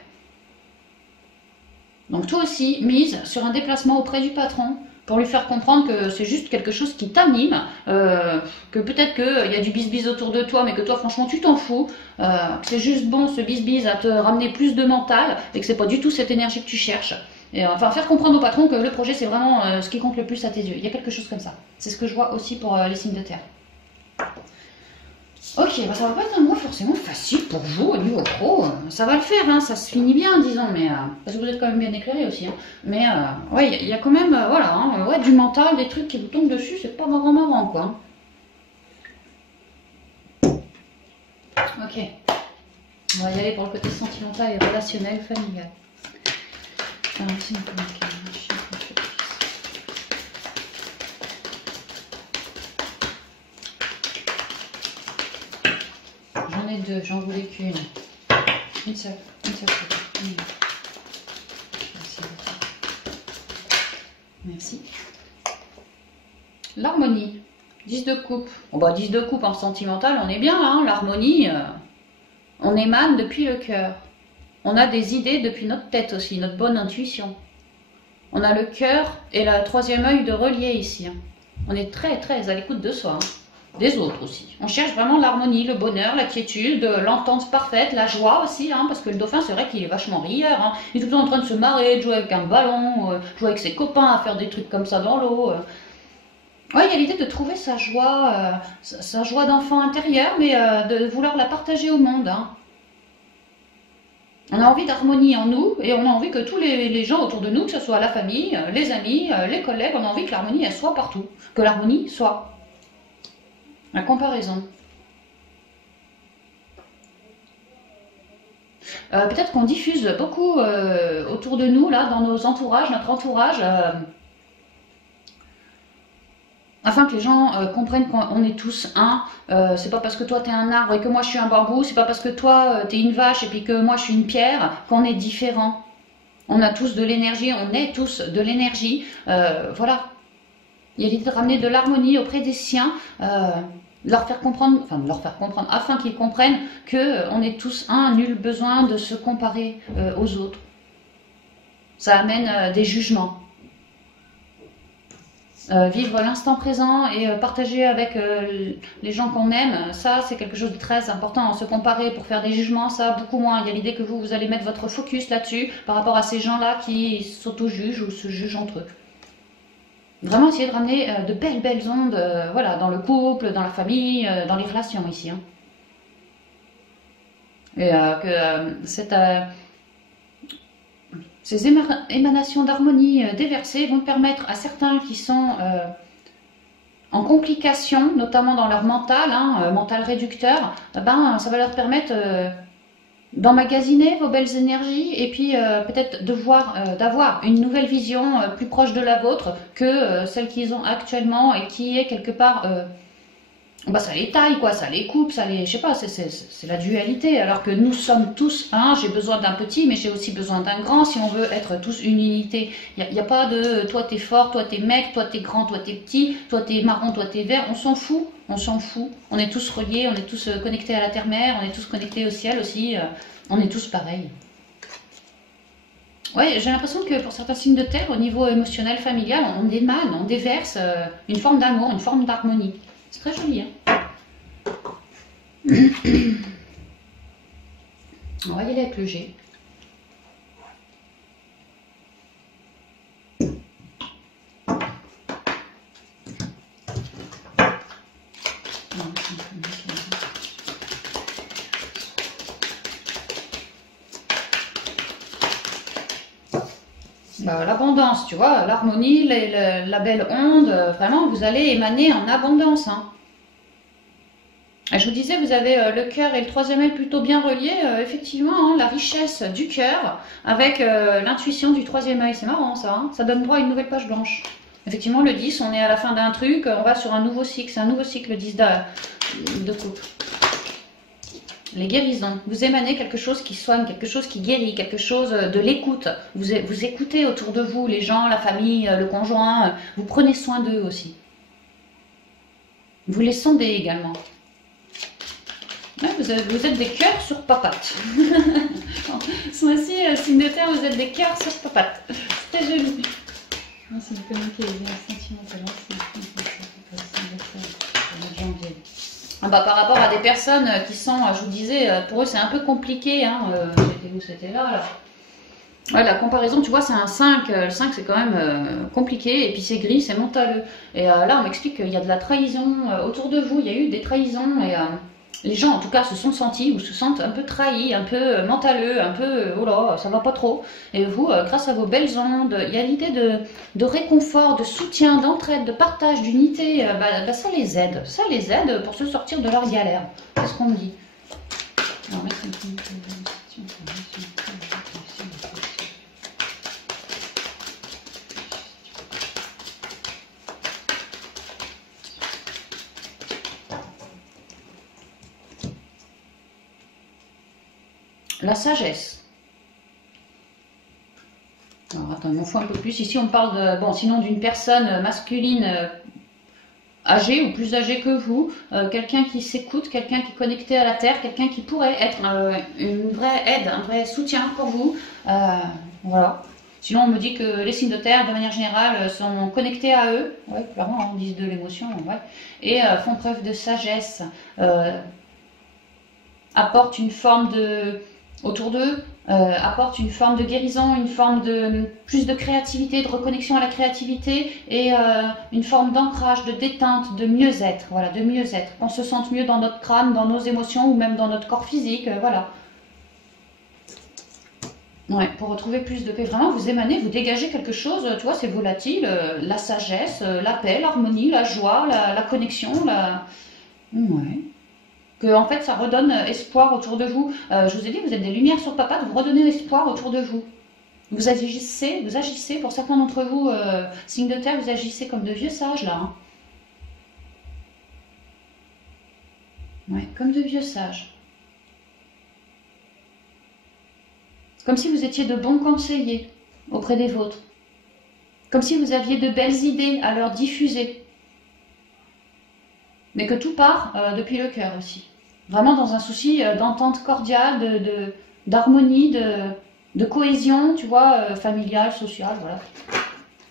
Donc toi aussi, mise sur un déplacement auprès du patron pour lui faire comprendre que c'est juste quelque chose qui t'anime, que peut-être qu'il y a du bis-bis autour de toi, mais que toi franchement tu t'en fous, que c'est juste bon ce bis-bis à te ramener plus de mental et que c'est pas du tout cette énergie que tu cherches. Et enfin faire comprendre au patron que le projet c'est vraiment ce qui compte le plus à tes yeux. Il y a quelque chose comme ça. C'est ce que je vois aussi pour les signes de terre. Ok, ça va pas être un mois forcément facile pour vous au niveau pro. Ça va le faire, hein, ça se finit bien, disons, mais parce que vous êtes quand même bien éclairé aussi. Hein. Mais ouais, il y a quand même, voilà, hein, ouais, du mental, des trucs qui vous tombent dessus, c'est pas vraiment marrant, quoi. Ok, on va y aller pour le côté sentimental et relationnel, familial. Alors, c'est une J'en ai deux, j'en voulais qu'une. Une seule. Merci. L'harmonie. 10 de coupe. Bon bah 10 de coupe en sentimental, on est bien, hein. L'harmonie, on émane depuis le cœur. On a des idées depuis notre tête aussi, notre bonne intuition. On a le cœur et le troisième œil de relier ici. Hein. On est très très à l'écoute de soi. Hein. Des autres aussi. On cherche vraiment l'harmonie, le bonheur, la quiétude, l'entente parfaite, la joie aussi, hein, parce que le dauphin, c'est vrai qu'il est vachement rieur. Hein. Il est tout le temps en train de se marrer, de jouer avec un ballon, jouer avec ses copains, à faire des trucs comme ça dans l'eau. Ouais, il y a l'idée de trouver sa joie d'enfant intérieur, mais de vouloir la partager au monde. Hein. On a envie d'harmonie en nous, et on a envie que tous les gens autour de nous, que ce soit la famille, les amis, les collègues, on a envie que l'harmonie, elle soit partout. Que l'harmonie soit. La comparaison. Peut-être qu'on diffuse beaucoup autour de nous, là, dans nos entourages, notre entourage, afin que les gens comprennent qu'on est tous un. C'est pas parce que toi t'es un arbre et que moi je suis un bambou, c'est pas parce que toi t'es une vache et puis que moi je suis une pierre qu'on est différents. On a tous de l'énergie, on est tous de l'énergie. Voilà. Il y a l'idée de ramener de l'harmonie auprès des siens. leur faire comprendre, enfin de leur faire comprendre, afin qu'ils comprennent que on est tous un, nul besoin de se comparer aux autres. Ça amène des jugements. Vivre l'instant présent et partager avec les gens qu'on aime, ça c'est quelque chose de très important. Se comparer pour faire des jugements, ça beaucoup moins. Il y a l'idée que vous allez mettre votre focus là-dessus par rapport à ces gens-là qui s'auto-jugent ou se jugent entre eux. Vraiment essayer de ramener de belles ondes voilà, dans le couple, dans la famille, dans les relations ici. Hein. Et ces émanations d'harmonie déversées vont permettre à certains qui sont en complication, notamment dans leur mental, hein, mental réducteur, ben, ça va leur permettre d'emmagasiner vos belles énergies et puis peut-être d'avoir une nouvelle vision plus proche de la vôtre que celle qu'ils ont actuellement et qui est quelque part... bah ça les taille, quoi, ça les coupe, ça les... Je sais pas, c'est la dualité. Alors que nous sommes tous un, j'ai besoin d'un petit, mais j'ai aussi besoin d'un grand si on veut être tous une unité. Il n'y a pas de toi t'es fort, toi t'es mec, toi t'es grand, toi t'es petit, toi t'es marron, toi t'es vert. On s'en fout, on s'en fout. On est tous reliés, on est tous connectés à la terre-mère, on est tous connectés au ciel aussi. On est tous pareils. Ouais, j'ai l'impression que pour certains signes de terre, au niveau émotionnel, familial, on émane, on déverse une forme d'amour, une forme d'harmonie. C'est très joli, hein. On va y aller avec le G. L'abondance, tu vois, l'harmonie, la belle onde, vraiment, vous allez émaner en abondance. Hein. Je vous disais, vous avez le cœur et le troisième œil plutôt bien reliés. Effectivement, hein, la richesse du cœur avec l'intuition du troisième œil. C'est marrant ça, hein. Ça donne droit à une nouvelle page blanche. Effectivement, le 10, on est à la fin d'un truc, on va sur un nouveau cycle. C'est un nouveau cycle, le 10 de couple. Les guérisons. Vous émanez quelque chose qui soigne, quelque chose qui guérit, quelque chose de l'écoute. Vous écoutez autour de vous les gens, la famille, le conjoint. Vous prenez soin d'eux aussi. Vous les sondez également. Ouais, vous êtes des cœurs sur papates. Ce mois-ci, signe de terre, vous êtes des cœurs sur papates. C'est très joli. C'est de communiquer les liens sentimentalement. Ah bah, par rapport à des personnes qui sont, je vous disais, pour eux c'est un peu compliqué. Hein, c'était où? C'était là. Ouais, la comparaison, tu vois, c'est un 5. Le 5, c'est quand même compliqué. Et puis c'est gris, c'est mentaleux. Et là, on m'explique qu'il y a de la trahison autour de vous. Il y a eu des trahisons. Et les gens, en tout cas, se sont sentis ou se sentent un peu trahis, un peu mentaleux, un peu, oh là, ça va pas trop. Et vous, grâce à vos belles ondes, il y a l'idée de réconfort, de soutien, d'entraide, de partage, d'unité. Ça les aide. Ça les aide pour se sortir de leur galère. C'est ce qu'on me dit. Alors, la sagesse. Alors attends, il m'en faut un peu plus. Ici on parle de, bon, sinon d'une personne masculine âgée ou plus âgée que vous, quelqu'un qui s'écoute, quelqu'un qui est connecté à la terre, quelqu'un qui pourrait être une vraie aide, un vrai soutien pour vous. Voilà. Sinon on me dit que les signes de terre de manière générale sont connectés à eux, ouais, clairement, on dit de l'émotion, ouais, et font preuve de sagesse, apportent une forme de... autour d'eux, apporte une forme de guérison, une forme de plus de créativité, de reconnexion à la créativité et une forme d'ancrage, de détente, de mieux-être, voilà, de mieux-être. On se sente mieux dans notre crâne, dans nos émotions ou même dans notre corps physique, voilà. Ouais, pour retrouver plus de paix, vraiment, vous émanez, vous dégagez quelque chose, tu vois, c'est volatile, la sagesse, la paix, l'harmonie, la joie, la connexion, la... Ouais. Que en fait ça redonne espoir autour de vous. Je vous ai dit, vous êtes des lumières sur papates, vous redonnez espoir autour de vous. Vous agissez pour certains d'entre vous, signes de terre, vous agissez comme de vieux sages là. Hein. Ouais, comme de vieux sages. Comme si vous étiez de bons conseillers auprès des vôtres. Comme si vous aviez de belles idées à leur diffuser. mais que tout part depuis le cœur aussi. Vraiment dans un souci d'entente cordiale, d'harmonie, de cohésion, tu vois, familiale, sociale, voilà.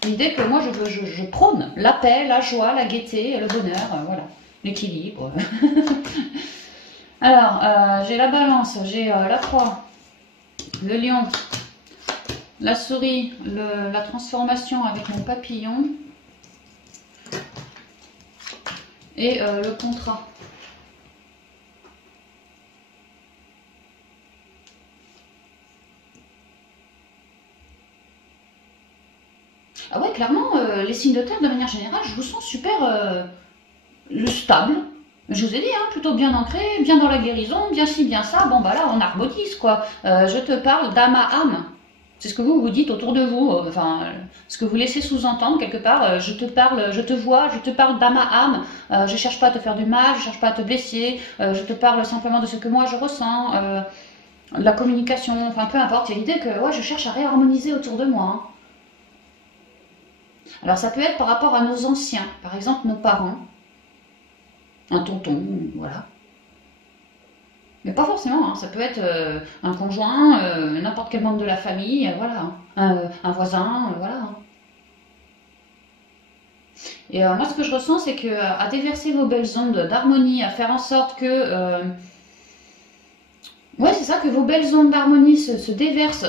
L'idée que moi je prône la paix, la joie, la gaieté, le bonheur, voilà, l'équilibre. Alors, j'ai la balance, j'ai la croix, le lion, la souris, la transformation avec mon papillon et le contrat. Ah ouais, clairement, les signes de terre, de manière générale, je vous sens super stable. Je vous ai dit, hein, plutôt bien ancré, bien dans la guérison, bien ci, bien ça. Bon, bah là, on harmonise, quoi. Je te parle d'âme à âme. C'est ce que vous vous dites autour de vous. Enfin, ce que vous laissez sous-entendre quelque part. Je te parle, je te vois, je te parle d'âme à âme. Je cherche pas à te faire du mal, je cherche pas à te blesser. Je te parle simplement de ce que moi je ressens. De la communication, enfin, peu importe. Il y a l'idée que ouais, je cherche à réharmoniser autour de moi. Hein. Alors, ça peut être par rapport à nos anciens, par exemple nos parents. Un tonton, voilà. Mais pas forcément, hein. Ça peut être un conjoint, n'importe quel membre de la famille, voilà. Un voisin, voilà. Et moi, ce que je ressens, c'est que à déverser vos belles ondes d'harmonie, à faire en sorte que... ouais, c'est ça, que vos belles ondes d'harmonie se déversent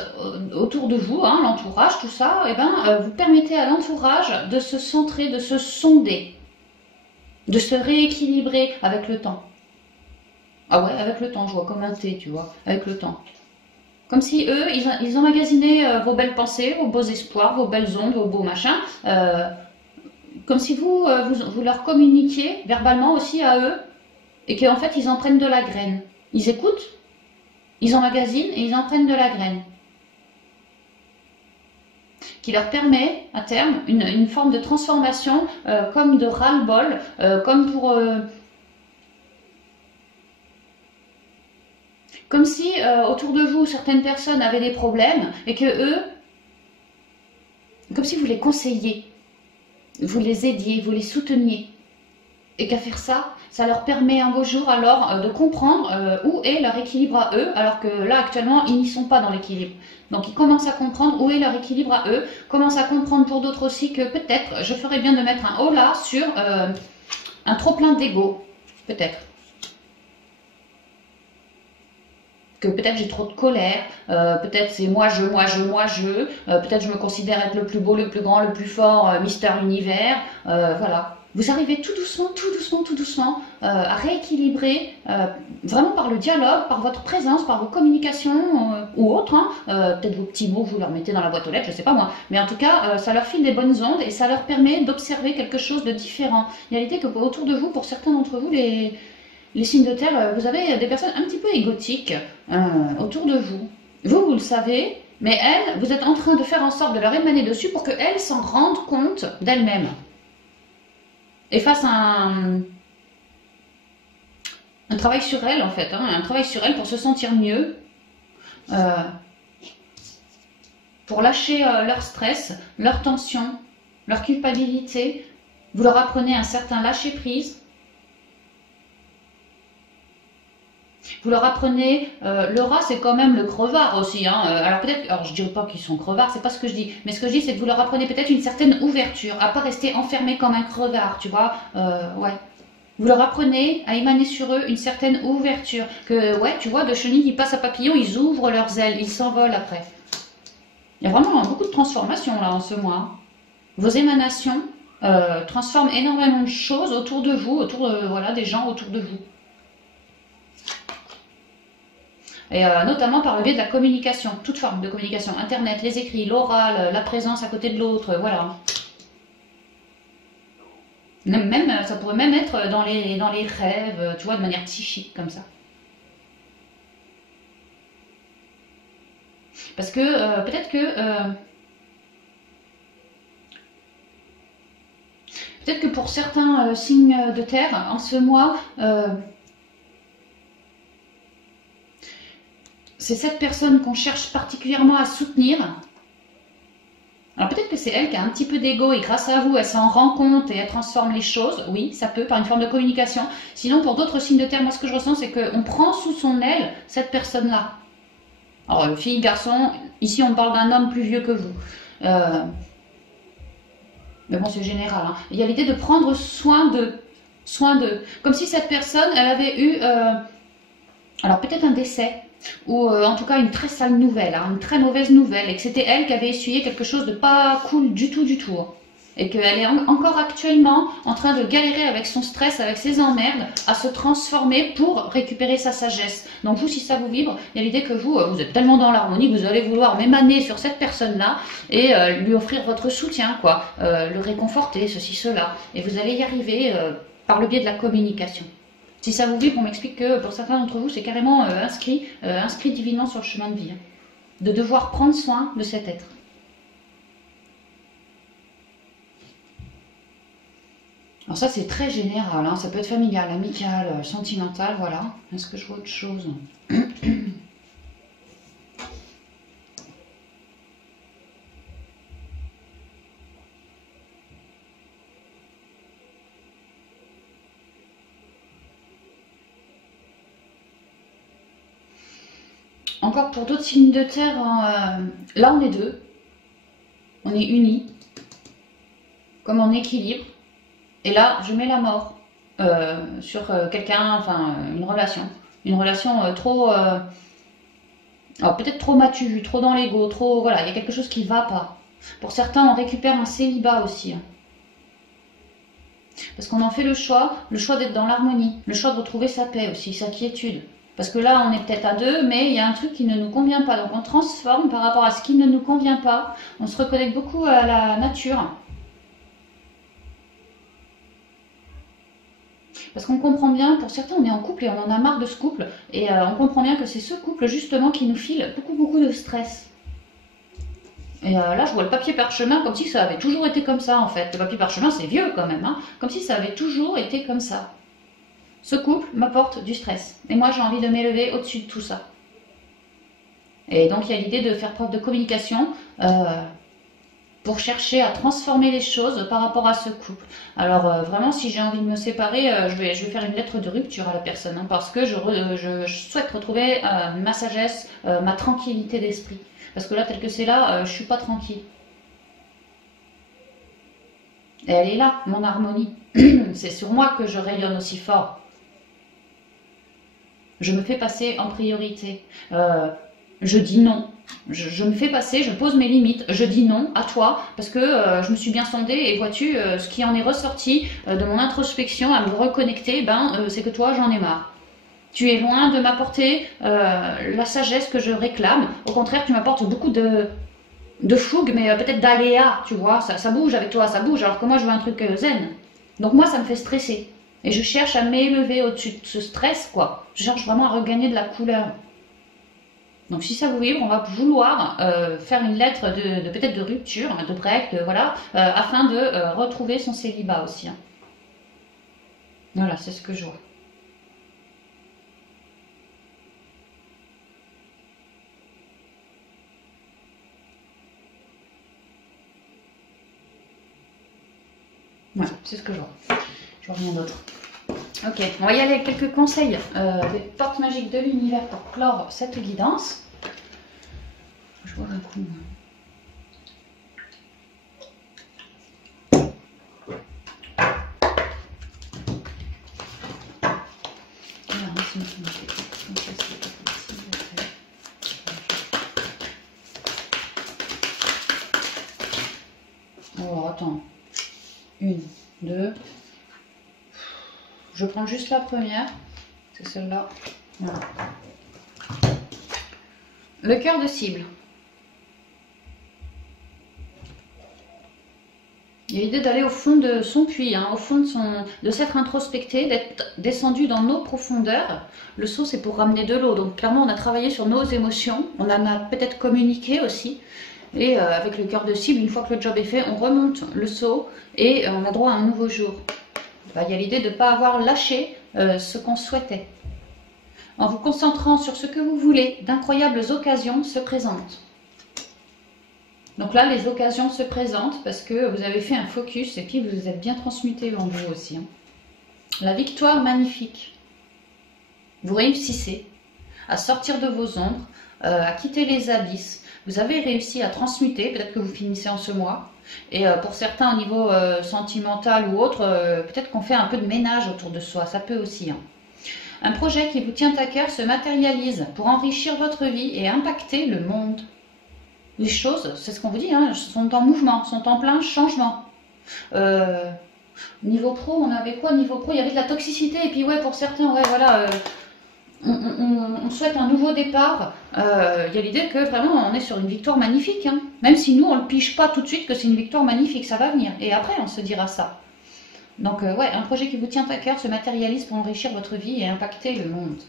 autour de vous, hein, l'entourage, tout ça, et ben, vous permettez à l'entourage de se centrer, de se sonder, de se rééquilibrer avec le temps. Ah ouais, avec le temps, je vois comme un thé, tu vois, avec le temps. Comme si eux, ils emmagasinaient vos belles pensées, vos beaux espoirs, vos belles ondes, vos beaux machins, comme si vous leur communiquiez verbalement aussi à eux, et qu'en fait, ils en prennent de la graine. Ils écoutent, ils emmagasinent et ils en prennent de la graine. Qui leur permet, à terme, une forme de transformation, comme de ras-le-bol, comme pour... comme si autour de vous, certaines personnes avaient des problèmes et que eux, comme si vous les conseilliez, vous les aidiez, vous les souteniez. Et qu'à faire ça, ça leur permet un beau jour alors de comprendre où est leur équilibre à eux, alors que là actuellement ils n'y sont pas dans l'équilibre. Donc ils commencent à comprendre où est leur équilibre à eux, commencent à comprendre pour d'autres aussi que peut-être je ferais bien de mettre un haut là sur un trop plein d'ego, peut-être. Que peut-être j'ai trop de colère, peut-être c'est moi, peut-être je me considère être le plus beau, le plus grand, le plus fort, Mister Univers, voilà. Vous arrivez tout doucement à rééquilibrer, vraiment par le dialogue, par votre présence, par vos communications ou autres, hein, peut-être vos petits mots, vous leur mettez dans la boîte aux lettres, je sais pas moi, mais en tout cas, ça leur file des bonnes ondes et ça leur permet d'observer quelque chose de différent. Il y a l'idée que autour de vous, pour certains d'entre vous, les signes de terre, vous avez des personnes un petit peu égotiques autour de vous. Vous le savez, mais elles, vous êtes en train de faire en sorte de leur émaner dessus pour qu'elles s'en rendent compte d'elles-mêmes. Et fassent un travail sur elles, en fait. Hein, un travail sur elles pour se sentir mieux. Pour lâcher leur stress, leur tension, leur culpabilité. Vous leur apprenez un certain lâcher-prise. Vous leur apprenez, le rat c'est quand même le crevard aussi, hein. Alors peut-être, alors je dirais pas qu'ils sont crevards, c'est pas ce que je dis, mais ce que je dis c'est que vous leur apprenez peut-être une certaine ouverture, à pas rester enfermé comme un crevard, tu vois, ouais. Vous leur apprenez à émaner sur eux une certaine ouverture, que ouais, tu vois, de chenilles qui passent à papillon, ils ouvrent leurs ailes, ils s'envolent après. Il y a vraiment beaucoup de transformation là en ce mois. Hein. Vos émanations transforment énormément de choses autour de vous, autour voilà, des gens autour de vous. Et notamment par le biais de la communication, toute forme de communication, internet, les écrits, l'oral, la présence à côté de l'autre, voilà. Même, ça pourrait même être dans les rêves, tu vois, de manière psychique, comme ça. Parce que peut-être que pour certains signes de terre, en ce mois, c'est cette personne qu'on cherche particulièrement à soutenir. Alors peut-être que c'est elle qui a un petit peu d'ego et grâce à vous, elle s'en rend compte et elle transforme les choses. Oui, ça peut, par une forme de communication. Sinon, pour d'autres signes de terre, moi, ce que je ressens, c'est qu'on prend sous son aile cette personne-là. Alors, fille, garçon, ici, on parle d'un homme plus vieux que vous. Mais bon, c'est général. Hein. Il y a l'idée de prendre soin de... Comme si cette personne, elle avait eu... alors, peut-être un décès. Ou en tout cas une très sale nouvelle, hein, une très mauvaise nouvelle, et que c'était elle qui avait essuyé quelque chose de pas cool du tout, et qu'elle est encore actuellement en train de galérer avec son stress, avec ses emmerdes, à se transformer pour récupérer sa sagesse. Donc vous, si ça vous vibre, il y a l'idée que vous êtes tellement dans l'harmonie que vous allez vouloir m'émaner sur cette personne-là et lui offrir votre soutien, quoi, le réconforter, ceci, cela, et vous allez y arriver par le biais de la communication. Si ça vous vibre, on m'explique que pour certains d'entre vous, c'est carrément inscrit divinement sur le chemin de vie. Hein, de devoir prendre soin de cet être. Alors ça, c'est très général. Hein, ça peut être familial, amical, sentimental, voilà. Est-ce que je vois autre chose? Encore pour d'autres signes de terre, là on est deux, on est unis, comme en équilibre, et là je mets la mort sur quelqu'un, enfin une relation trop, alors peut-être trop mature, trop dans l'ego, trop, voilà, il y a quelque chose qui ne va pas. Pour certains on récupère un célibat aussi, hein. Parce qu'on en fait le choix d'être dans l'harmonie, le choix de retrouver sa paix aussi, sa quiétude. Parce que là, on est peut-être à deux, mais il y a un truc qui ne nous convient pas. Donc on transforme par rapport à ce qui ne nous convient pas. On se reconnecte beaucoup à la nature. Parce qu'on comprend bien, pour certains, on est en couple et on en a marre de ce couple. Et on comprend bien que c'est ce couple, justement, qui nous file beaucoup de stress. Et là, je vois le papier parchemin comme si ça avait toujours été comme ça, en fait. Le papier parchemin, c'est vieux quand même, hein, comme si ça avait toujours été comme ça. Ce couple m'apporte du stress. Et moi, j'ai envie de m'élever au-dessus de tout ça. Et donc, il y a l'idée de faire preuve de communication pour chercher à transformer les choses par rapport à ce couple. Alors, vraiment, si j'ai envie de me séparer, je vais faire une lettre de rupture à la personne, hein, parce que je souhaite retrouver ma sagesse, ma tranquillité d'esprit. Parce que là, tel que c'est là, je suis pas tranquille. Et elle est là, mon harmonie. C'est sur moi que je rayonne aussi fort. Je me fais passer en priorité. Je dis non. Je me fais passer, je pose mes limites. Je dis non à toi parce que je me suis bien sondée et vois-tu, ce qui en est ressorti de mon introspection à me reconnecter, c'est que toi, j'en ai marre. Tu es loin de m'apporter la sagesse que je réclame. Au contraire, tu m'apportes beaucoup de fougue, mais peut-être d'aléa, tu vois. Ça bouge avec toi, ça bouge, alors que moi, je veux un truc zen. Donc moi, ça me fait stresser. Et je cherche à m'élever au-dessus de ce stress, quoi. Je cherche vraiment à regagner de la couleur. Donc si ça vous vibre, on va vouloir faire une lettre peut-être de rupture, de break, voilà, afin de retrouver son célibat aussi. Hein. Voilà, c'est ce que je vois. Voilà, c'est ce que je vois. Je vois rien d'autre. Ok, on va y aller avec quelques conseils des portes magiques de l'univers pour clore cette guidance. Je vois un coup. Alors attends. 1, 2. Je prends juste la première, c'est celle-là. Voilà. Le cœur de cible. Il y a l'idée d'aller au fond de son puits, hein, au fond de s'être introspecté, d'être descendu dans nos profondeurs. Le seau, c'est pour ramener de l'eau. Donc clairement, on a travaillé sur nos émotions. On en a peut-être communiqué aussi. Et avec le cœur de cible, une fois que le job est fait, on remonte le seau et on a droit à un nouveau jour. Il y a l'idée de ne pas avoir lâché ce qu'on souhaitait. En vous concentrant sur ce que vous voulez, d'incroyables occasions se présentent. Donc là, les occasions se présentent parce que vous avez fait un focus et puis vous vous êtes bien transmuté en vous aussi. Hein. La victoire magnifique. Vous réussissez à sortir de vos ombres, à quitter les abysses. Vous avez réussi à transmuter, peut-être que vous finissez en ce mois. Et pour certains, au niveau sentimental ou autre, peut-être qu'on fait un peu de ménage autour de soi. Ça peut aussi. Hein. Un projet qui vous tient à cœur se matérialise pour enrichir votre vie et impacter le monde. Les choses, c'est ce qu'on vous dit, hein, sont en mouvement, sont en plein changement. Niveau pro, on avait quoi niveau pro? Il y avait de la toxicité, et puis ouais, pour certains, ouais, voilà, on souhaite un nouveau départ. Il y a l'idée que vraiment, on est sur une victoire magnifique. Hein. Même si nous, on ne le pige pas tout de suite que c'est une victoire magnifique, ça va venir. Et après, on se dira ça. Donc, ouais, un projet qui vous tient à cœur se matérialise pour enrichir votre vie et impacter le monde.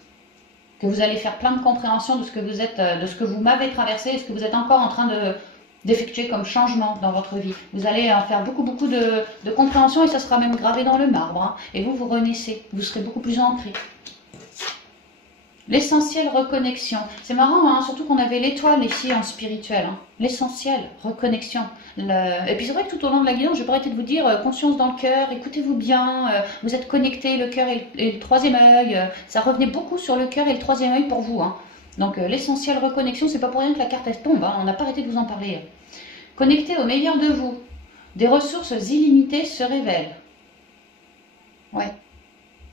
Que vous allez faire plein de compréhension de ce que vous êtes, de ce que vous m'avez traversé et ce que vous êtes encore en train d'effectuer comme changement dans votre vie. Vous allez en faire beaucoup de compréhension et ça sera même gravé dans le marbre. Hein. Et vous renaissez, vous serez beaucoup plus ancré. L'essentiel reconnexion. C'est marrant, hein, surtout qu'on avait l'étoile ici en spirituel. Hein. L'essentiel reconnexion. Et puis c'est vrai que tout au long de la guidance, je vais pas arrêter de vous dire conscience dans le cœur, écoutez-vous bien, vous êtes connecté, le cœur et le troisième œil. Ça revenait beaucoup sur le cœur et le troisième œil pour vous. Hein. Donc l'essentiel reconnexion, c'est pas pour rien que la carte elle tombe. Hein. On n'a pas arrêté de vous en parler. Connecté au meilleur de vous. Des ressources illimitées se révèlent. Ouais.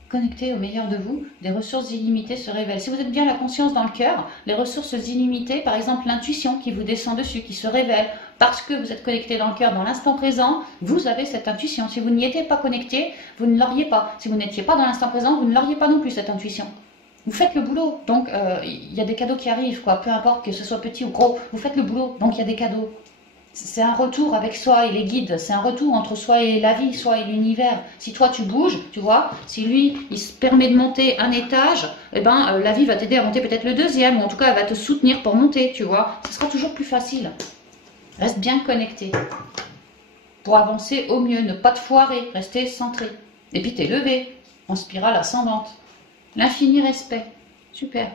Connecté au meilleur de vous, des ressources illimitées se révèlent. Si vous êtes bien la conscience dans le cœur, les ressources illimitées, par exemple l'intuition qui vous descend dessus, qui se révèle, parce que vous êtes connecté dans le cœur, dans l'instant présent, vous avez cette intuition. Si vous n'y étiez pas connecté, vous ne l'auriez pas. Si vous n'étiez pas dans l'instant présent, vous ne l'auriez pas non plus, cette intuition. Vous faites le boulot, donc il y a des cadeaux qui arrivent, quoi. Peu importe que ce soit petit ou gros, vous faites le boulot, donc il y a des cadeaux. C'est un retour avec soi et les guides, c'est un retour entre soi et la vie, soi et l'univers. Si toi tu bouges, tu vois, si lui il se permet de monter un étage, eh ben la vie va t'aider à monter peut-être le deuxième, ou en tout cas elle va te soutenir pour monter, tu vois. Ce sera toujours plus facile. Reste bien connecté pour avancer au mieux, ne pas te foirer, rester centré. Et puis t'es levé en spirale ascendante. L'infini respect, super.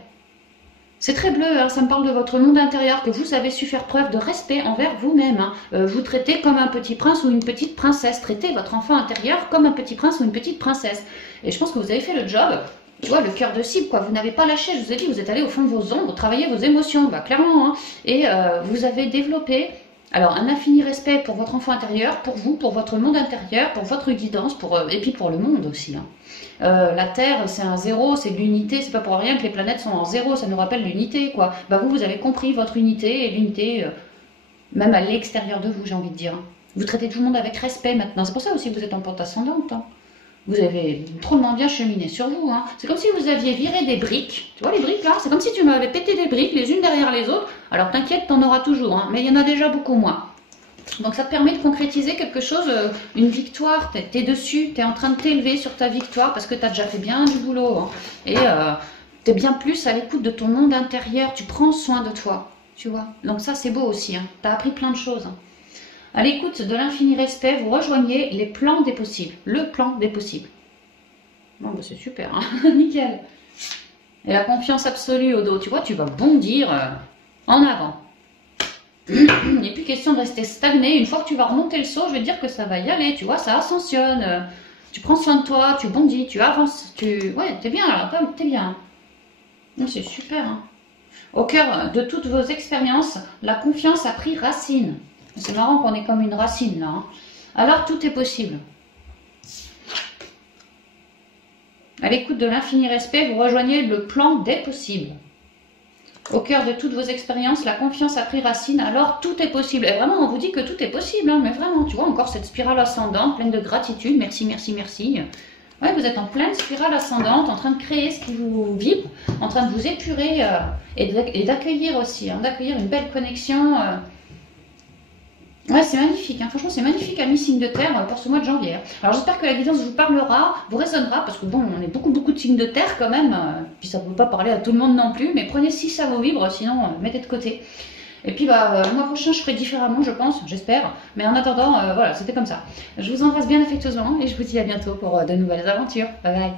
C'est très bleu, hein, ça me parle de votre monde intérieur, que vous avez su faire preuve de respect envers vous-même. Hein. Vous traitez comme un petit prince ou une petite princesse. Traitez votre enfant intérieur comme un petit prince ou une petite princesse. Et je pense que vous avez fait le job. Tu vois, le cœur de cible, quoi. Vous n'avez pas lâché, je vous ai dit, vous êtes allé au fond de vos ombres, travailler vos émotions, bah, clairement. Hein. Et vous avez développé alors un infini respect pour votre enfant intérieur, pour vous, pour votre monde intérieur, pour votre guidance, et puis pour le monde aussi. Hein. La Terre, c'est un zéro, c'est de l'unité, c'est pas pour rien que les planètes sont en zéro, ça nous rappelle l'unité, quoi. Bah vous avez compris votre unité, et l'unité, même à l'extérieur de vous, j'ai envie de dire. Vous traitez tout le monde avec respect maintenant, c'est pour ça aussi que vous êtes en porte ascendante. Hein. Vous avez drôlement bien cheminé sur vous. Hein. C'est comme si vous aviez viré des briques. Tu vois les briques là? C'est comme si tu m'avais pété des briques les unes derrière les autres. Alors t'inquiète, t'en auras toujours, hein, mais il y en a déjà beaucoup moins. Donc ça te permet de concrétiser quelque chose, une victoire. T'es dessus, t'es en train de t'élever sur ta victoire parce que t'as déjà fait bien du boulot. Hein. Et t'es bien plus à l'écoute de ton monde intérieur. Tu prends soin de toi, tu vois. Donc ça c'est beau aussi. Hein. T'as appris plein de choses. Hein. À l'écoute de l'infini respect, vous rejoignez les plans des possibles. Le plan des possibles. Bon, bah c'est super, hein. Nickel. Et la confiance absolue au dos, tu vois, tu vas bondir en avant. Il n'est plus question de rester stagné. Une fois que tu vas remonter le saut, je vais te dire que ça va y aller, tu vois, ça ascensionne. Tu prends soin de toi, tu bondis, tu avances. Ouais, t'es bien là, t'es bien. C'est super, hein. Au cœur de toutes vos expériences, la confiance a pris racine. C'est marrant qu'on est comme une racine là. Hein. Alors tout est possible. À l'écoute de l'infini respect, vous rejoignez le plan des possibles. Au cœur de toutes vos expériences, la confiance a pris racine, alors tout est possible. Et vraiment, on vous dit que tout est possible, hein, mais vraiment, tu vois, encore cette spirale ascendante, pleine de gratitude, merci, merci, merci. Ouais, vous êtes en pleine spirale ascendante, en train de créer ce qui vous vibre, en train de vous épurer et d'accueillir aussi, hein, d'accueillir une belle connexion. Ouais, c'est magnifique, hein. Franchement c'est magnifique à mi-signe de terre pour ce mois de janvier. Alors j'espère que la guidance vous parlera, vous résonnera, parce que bon, on est beaucoup de signes de terre quand même, puis ça ne peut pas parler à tout le monde non plus, mais prenez si ça vous vibre, sinon mettez de côté. Et puis bah, le mois prochain je ferai différemment je pense, j'espère, mais en attendant, voilà, c'était comme ça. Je vous embrasse bien affectueusement et je vous dis à bientôt pour de nouvelles aventures. Bye bye.